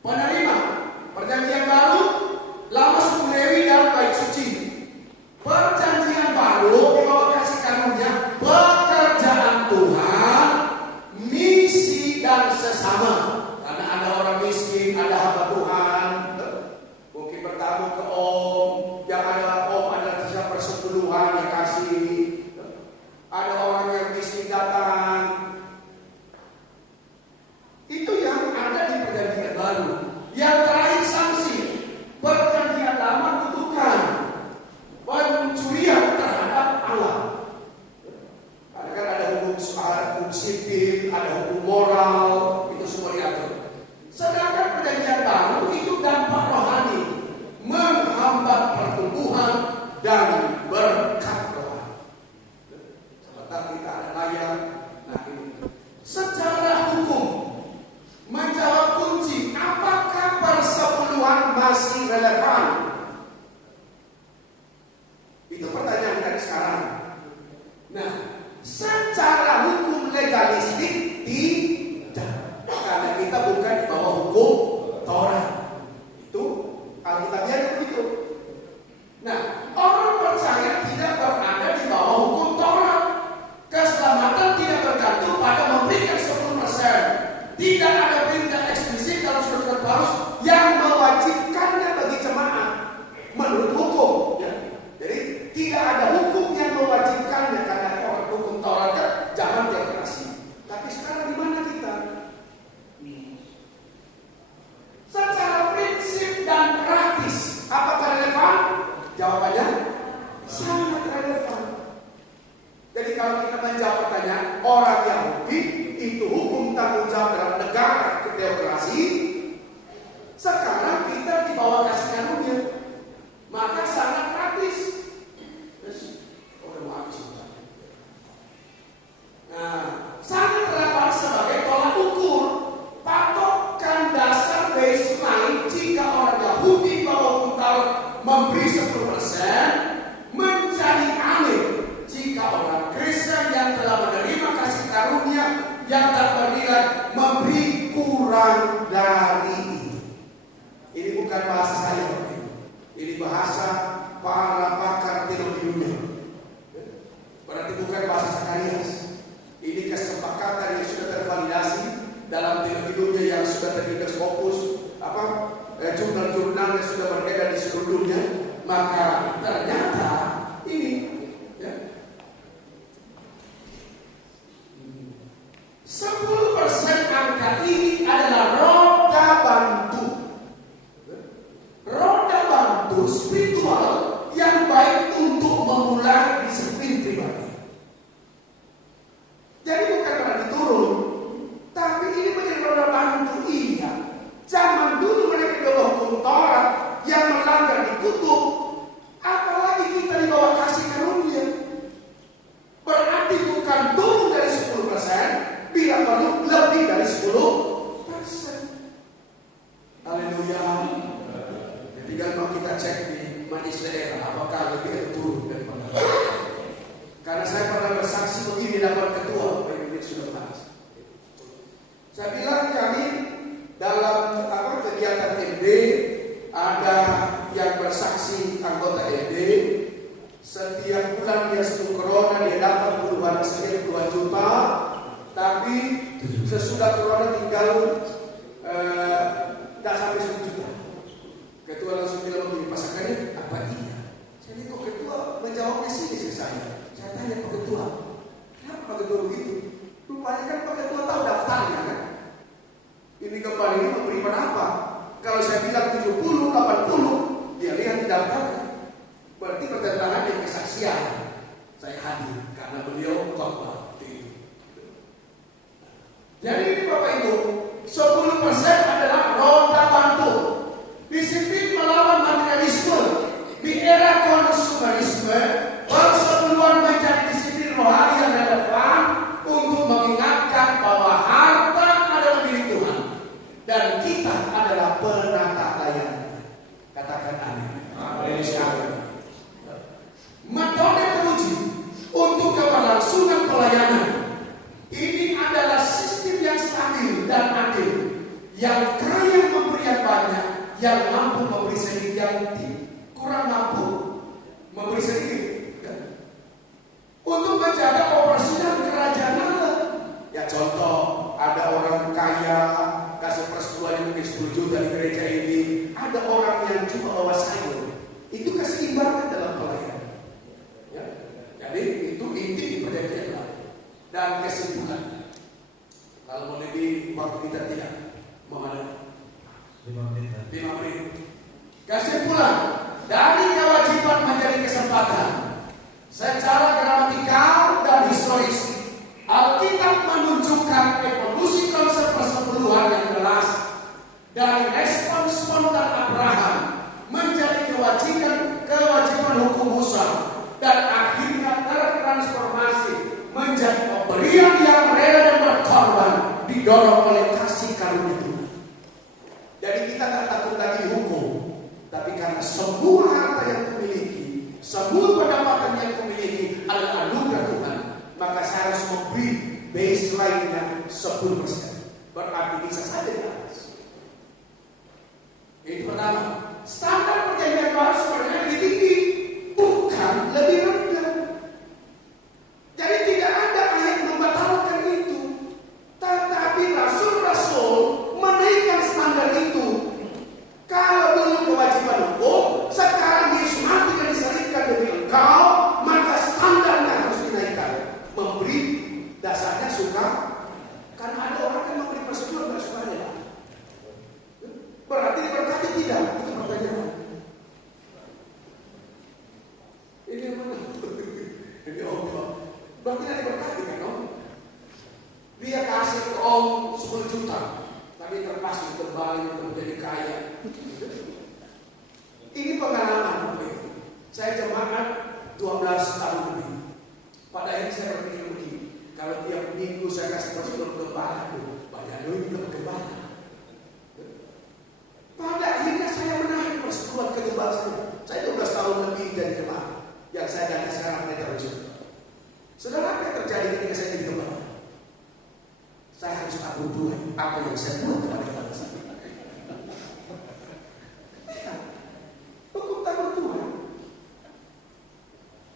penerima perjanjian baru, lama suku Lewi dan bait suci. Perjanjian baru di bawah kasih karunia, pekerjaan Tuhan, misi dan sesama. Karena ada orang miskin, ada hamba Tuhan, mungkin bertamu ke om, yang ada om ada sisa persepuluhan yang kasih. Ada orang yang miskin datang. Itu yang ada di perjanjian baru. Yang terakhir sanksi, perjanjian lama kutukan, pencurian terhadap Allah. Karena kan ada hukum sipil, ada hukum moral, itu semua diatur. Sedangkan perjanjian baru itu dampak rohani, menghambat pertumbuhan dan berkat rohani. Sebentar kita ada layar. Nah ini secara hukum menjawab kunci, apakah persepuluhan masih relevan? Itu pertanyaan dari sekarang. Nah, secara hukum legalistik tidak, karena kita bukan di bawah hukum Taurat. Itu Alkitabiah begitu. Nah, orang percaya tidak berada di bawah hukum Taurat. Keselamatan tidak bergantung pada memberikan 10%. Tidak ada perintah eksplisit dalam surat Paulus yang mewajibkannya bagi jemaat menurut hukum. Ya. Jadi tidak ada hukum yang mewajibkannya karena orang hukum Taurat kan jangan diakurasi. Tapi sekarang di mana kita? Secara prinsip dan praktis, apakah relevan? Jawabannya sangat relevan. Jadi kalau kita menjawab pertanyaan orang Yahudi itu hukum tanggung jawab dalam negara teokrasi, sekarang kita di bawah kasih karunia, maka sangat praktis. Nah, sangat relevan sebagai tolak ukur, patokan dasar baseline jika orang Yahudi bawah hukum Taurat memberi 10%, menjadi aneh jika orang Kristen yang telah menerima kasih karunia yang tak bernilai memberi kurang dari ini. Ini bukan bahasa saya, ini bahasa para pakar teologi dunia. Berarti bukan bahasa Zakarias. Ini kesepakatan yang sudah tervalidasi dalam teologi dunia yang sudah terlibat fokus jurnal-jurnal yang sudah beredar di seluruh dunia. Maka ternyata ini ya, 10% angka ini adalah roda bantu. Roda bantu spiritual yang baik untuk memulai disiplin pribadi. Jadi bukan berarti turun, tapi ini menjadi roda bantu. Iya, zaman dulu mereka di bawah hukum Taurat yang melanggar dikutuk, apalagi kita di bawah kasih karunia. Berarti bukan turun dari 10%, bila perlu lebih dari 10%. Haleluya. Tinggal mau kita cek di majelis daerah apakah lebih atau turun daripada. Karena saya pernah bersaksi begini dapat ketua, Pak sudah bahas. Saya bilang kami dalam kegiatan MD ada yang bersaksi anggota MD. Setiap bulan dia sebelum corona dia dapat puluhan sekian 2 juta, tapi sesudah corona tinggal tidak sampai 1 juta. Ketua langsung bilang begini, Pak Sakari, apa iya? Jadi kok ketua menjawabnya sini saya. Saya tanya Pak Ketua, kenapa Pak Ketua begitu? Rupanya kan Pak Ketua tahu daftarnya kan? Ini kembali ini memberi berapa? Kalau saya bilang 70, 80, dia lihat di daftarnya. Berarti bertentangan dengan kesaksian. Saya hadir karena beliau khotbah. Jadi ini Bapak Ibu, 10% adalah roda bantu. Disiplin melawan materialisme. Di era konsumerisme, persepuluhan menjadi disiplin rohani yang relevan untuk mengingatkan bahwa harta adalah milik Tuhan dan kita adalah penata layanan. Katakan amin. Metode teruji untuk keberlangsungan pelayanan ini adalah sistem yang stabil dan adil, yang kaya memberi yang mampu memberi sedikit, kurang mampu memberi sedikit. Untuk menjaga operasinya kerajaan Allah. Ya contoh, ada orang kaya kasih persetujuan mungkin 10 juta di gereja ini, ada orang yang cuma bawa sayur. Itu keseimbangan dalam pelayanan. Ya. Jadi itu inti di perjanjian lama. Dan kesimpulan, kalau mau lebih waktu kita tidak memadai 5 menit. Kesimpulan dari kewajiban menjadi kesempatan secara gramatikal dan historis, Alkitab menunjukkan evolusi konsep persepuluhan yang jelas dari respon spontan Abraham menjadi kewajiban hukum Musa dan akhirnya tertransformasi menjadi pemberian yang rela dan berkorban didorong oleh kasih karunia Tuhan. Jadi kita tak takut lagi hukum, tapi karena semua harta yang kumiliki, semua pendapatan yang kumiliki adalah anugerah Tuhan, maka saya harus memberi baseline-nya 10%. Berarti bisa saja di atas. Itu pertama. Standar perjanjian baru sebenarnya lebih tinggi, bukan lebih rendah. Jadi tidak ada ayat membatalkan itu, tetapi rasul-rasul menaikkan standar itu. Kalau dulu kewajiban hukum, sekarang Yesus mati dan disalibkan demi engkau, maka standarnya harus dinaikkan. Memberi dasarnya suka, karena ada orang yang memberi persetujuan nggak suka ya. Berarti diberkati tidak? Itu pertanyaan. Ini mana? Ini Allah. Berarti tidak diberkati kan om? Dia kasih ke om 10 juta, tapi terpas kembali untuk menjadi kaya. Ini pengalaman. Saya jemaat 12 tahun lebih. Pada akhirnya saya berpikir begini, kalau tiap minggu saya kasih persetujuan ke gembala, banyak duit untuk gembala. Pada akhirnya saya menahan persetujuan ke gembala saya. Saya 12 tahun lebih dari gembala. Yang saya ganti sekarang mereka terjun. Saudara, apa yang terjadi ketika saya jadi gembala? Saya harus takut Tuhan apa yang saya buat kepada bangsa. Hukum takut Tuhan.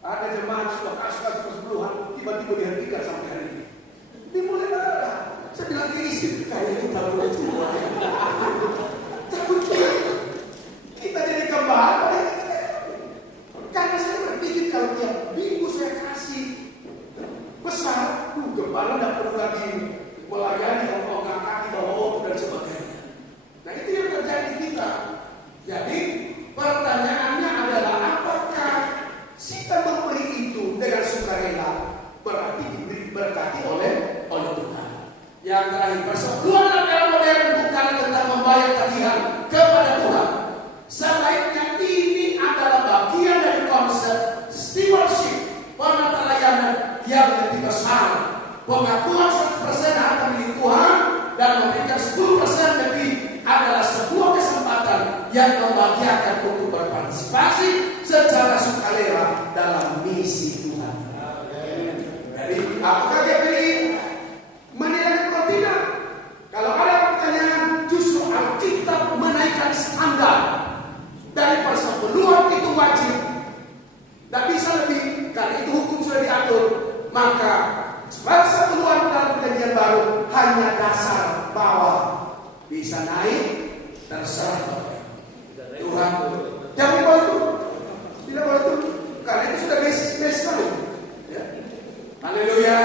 Ada jemaat sudah kasih persepuluhan, tiba-tiba dihentikan sampai hari ini. Dimulai marah. Saya bilang ke istri, kayaknya takut Tuhan. Takut Tuhan. Kita jadi gembala. Karena saya berpikir kalau tiap minggu saya kasih besar, gembala tidak perlu lagi melayani orang kaki bawa motor dan sebagainya. Nah itu yang terjadi di kita. Jadi pertanyaannya adalah apakah kita memberi itu dengan sukarela berarti diberkati oleh Tuhan. Yang terakhir, persepuluhan dalam modern bukan tentang membayar tagihan kepada Tuhan. Selainnya ini adalah bagian dari konsep stewardship, penata layanan yang lebih besar. Pengakuan 100% harta milik Tuhan dan memberikan 10% lebih adalah sebuah kesempatan yang membahagiakan untuk berpartisipasi secara sukarela dalam misi Tuhan. Jadi apakah GPI menilai atau tidak? Kalau ada pertanyaan, justru Alkitab menaikkan standar dari persepuluhan itu wajib. Tidak bisa lebih, karena itu hukum sudah diatur. Maka persepuluhan dalam perjanjian baru hanya dasar bawah, bisa naik terserah Tuhan. Jangan lupa itu, tidak boleh itu, karena itu sudah basic baru. Ya. Haleluya.